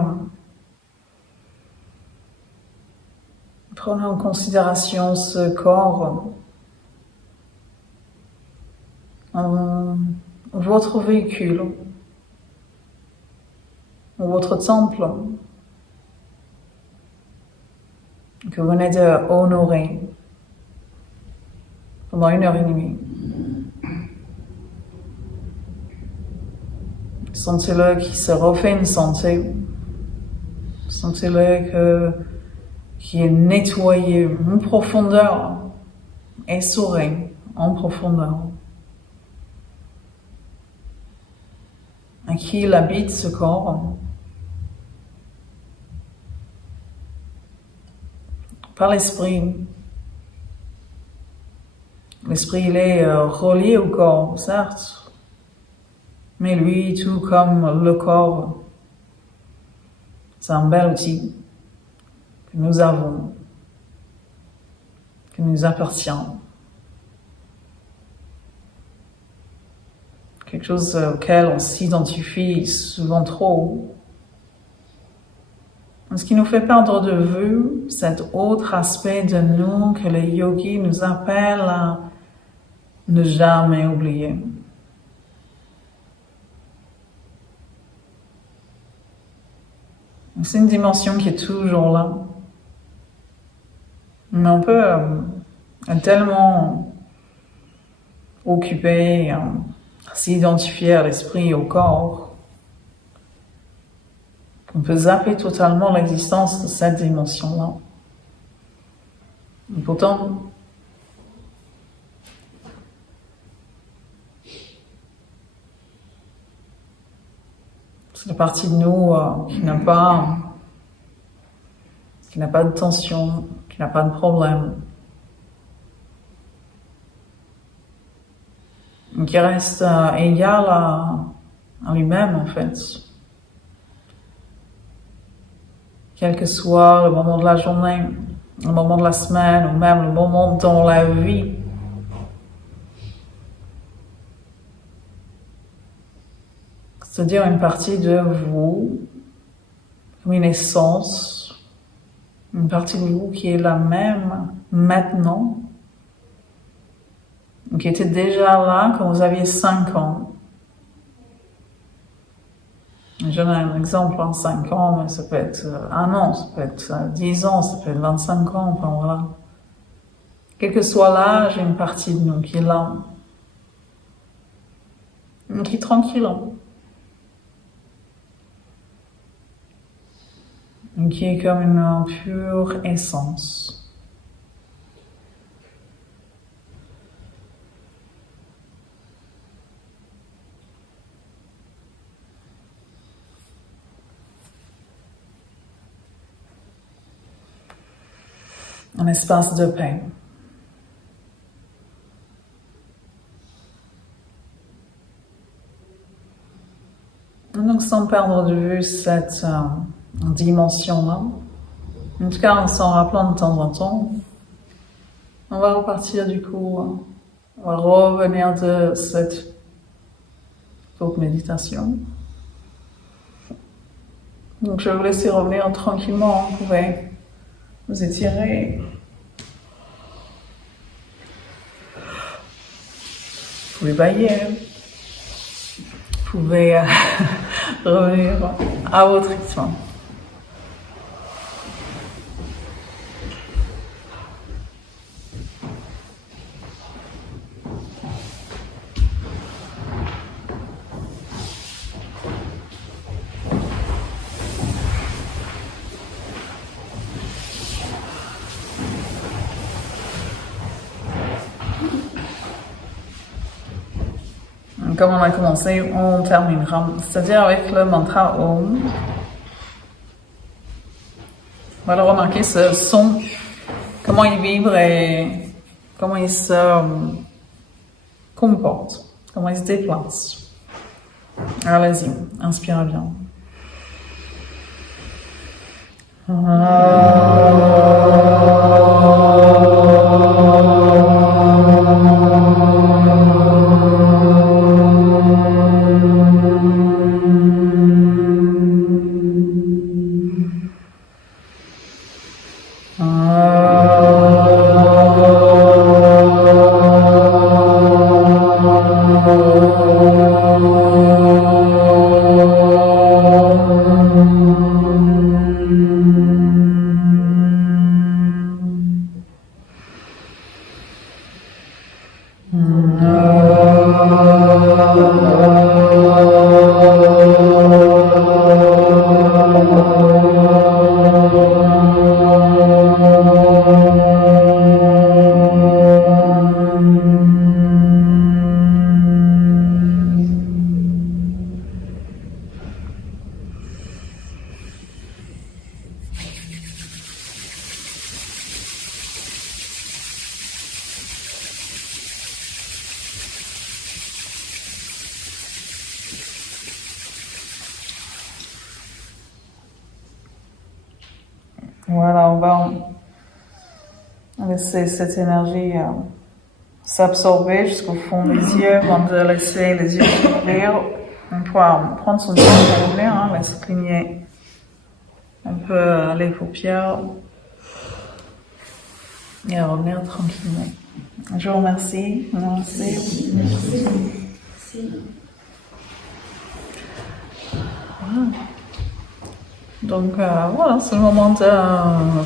prenons en considération ce corps, votre véhicule, votre temple, que vous venez de honorer pendant 1h30. Sentez-le qui se refait une santé. Sentez-le qui est nettoyé en profondeur, essoré en profondeur. À qui il habite ce corps? Par l'esprit. L'esprit, il est relié au corps, certes. Mais lui, tout comme le corps, c'est un bel outil que nous avons, qui nous appartient. Quelque chose auquel on s'identifie souvent trop. Ce qui nous fait perdre de vue cet autre aspect de nous que les yogis nous appellent à ne jamais oublier. C'est une dimension qui est toujours là. Mais on peut être tellement occupé à s'identifier à l'esprit et au corps qu'on peut zapper totalement l'existence de cette dimension-là. Et pourtant, c'est la partie de nous qui n'a pas de tension, qui n'a pas de problème, qui reste égal à lui-même en fait. Quel que soit le moment de la journée, le moment de la semaine, ou même le moment dans la vie. C'est-à-dire une partie de vous, comme une essence, une partie de vous qui est la même maintenant, qui était déjà là quand vous aviez 5 ans. Je donne un exemple, 5 ans, mais ça peut être 1 an, ça peut être 10 ans, ça peut être 25 ans, enfin voilà. Quel que soit l'âge, il y a une partie de nous qui est là, qui est tranquille, qui est comme une pure essence. Un espace de paix. Donc sans perdre de vue cette dimension-là, en tout cas en s'en rappelant de temps en temps, on va repartir du coup, on va revenir de cette courte méditation. Donc je vais vous laisser revenir tranquillement, vous pouvez vous étirer. Vous pouvez bailler. pouvez revenir à votre rythme. Comme on a commencé, on terminera, c'est-à-dire avec le mantra Om. Voilà, remarquez ce son, comment il vibre et comment il se comporte, comment il se déplace. Allez-y, inspirez bien. Voilà, on va laisser cette énergie s'absorber jusqu'au fond des yeux avant de laisser les yeux s'ouvrir. On pourra prendre son temps pour ouvrir, laisser cligner un peu les paupières et revenir tranquillement. Je vous remercie. Merci. Voilà. Donc voilà, c'est le moment de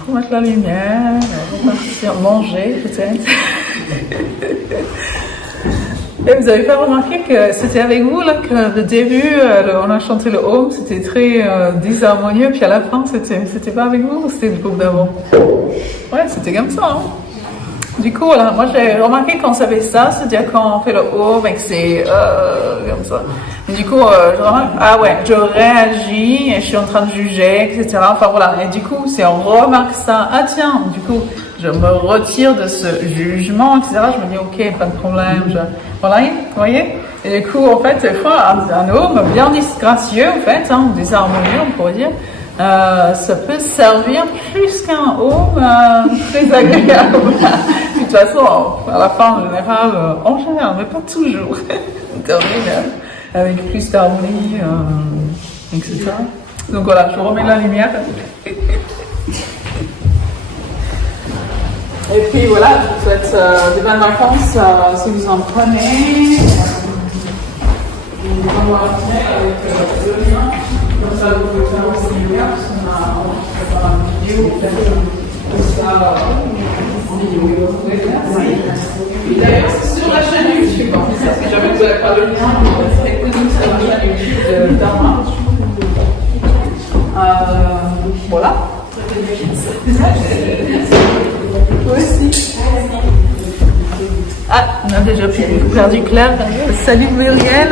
remettre la lumière, repartir manger peut-être. Et vous avez pas remarqué que c'était avec vous là que le début, on a chanté le Om, c'était très disharmonieux, puis à la fin c'était pas avec vous ou c'était le groupe d'avant? Ouais, c'était comme ça. Hein. Du coup, voilà, moi j'ai remarqué quand on savait ça, c'est-à-dire quand on fait le Om et que c'est comme ça. Et du coup, je remarque, je réagis et je suis en train de juger, etc. Enfin voilà, et du coup, si on remarque ça, du coup, je me retire de ce jugement, etc. Je me dis, ok, pas de problème, voilà, vous voyez? Et du coup, en fait, des fois, un Om bien disgracieux, en fait, ou désharmonieux, on pourrait dire, ça peut servir plus qu'un Om très agréable. De toute façon, à la fin, en général, mais pas toujours, on termine avec plus d'harmonie, etc. Donc voilà, je remets la lumière. Et puis voilà, je vous souhaite de bonnes vacances si vous en prenez. On va voir avec le lien. Comme ça, vous pouvez faire aussi le lien, parce qu'on a une vidéo, peut-être ça en vidéo. Et d'ailleurs, c'est sur la chaîne YouTube, parce que jamais vous n'avez pas le lien, c'est économique sur la chaîne YouTube de Dharma. Voilà. Toi aussi. On a déjà perdu Claire. Salut Muriel.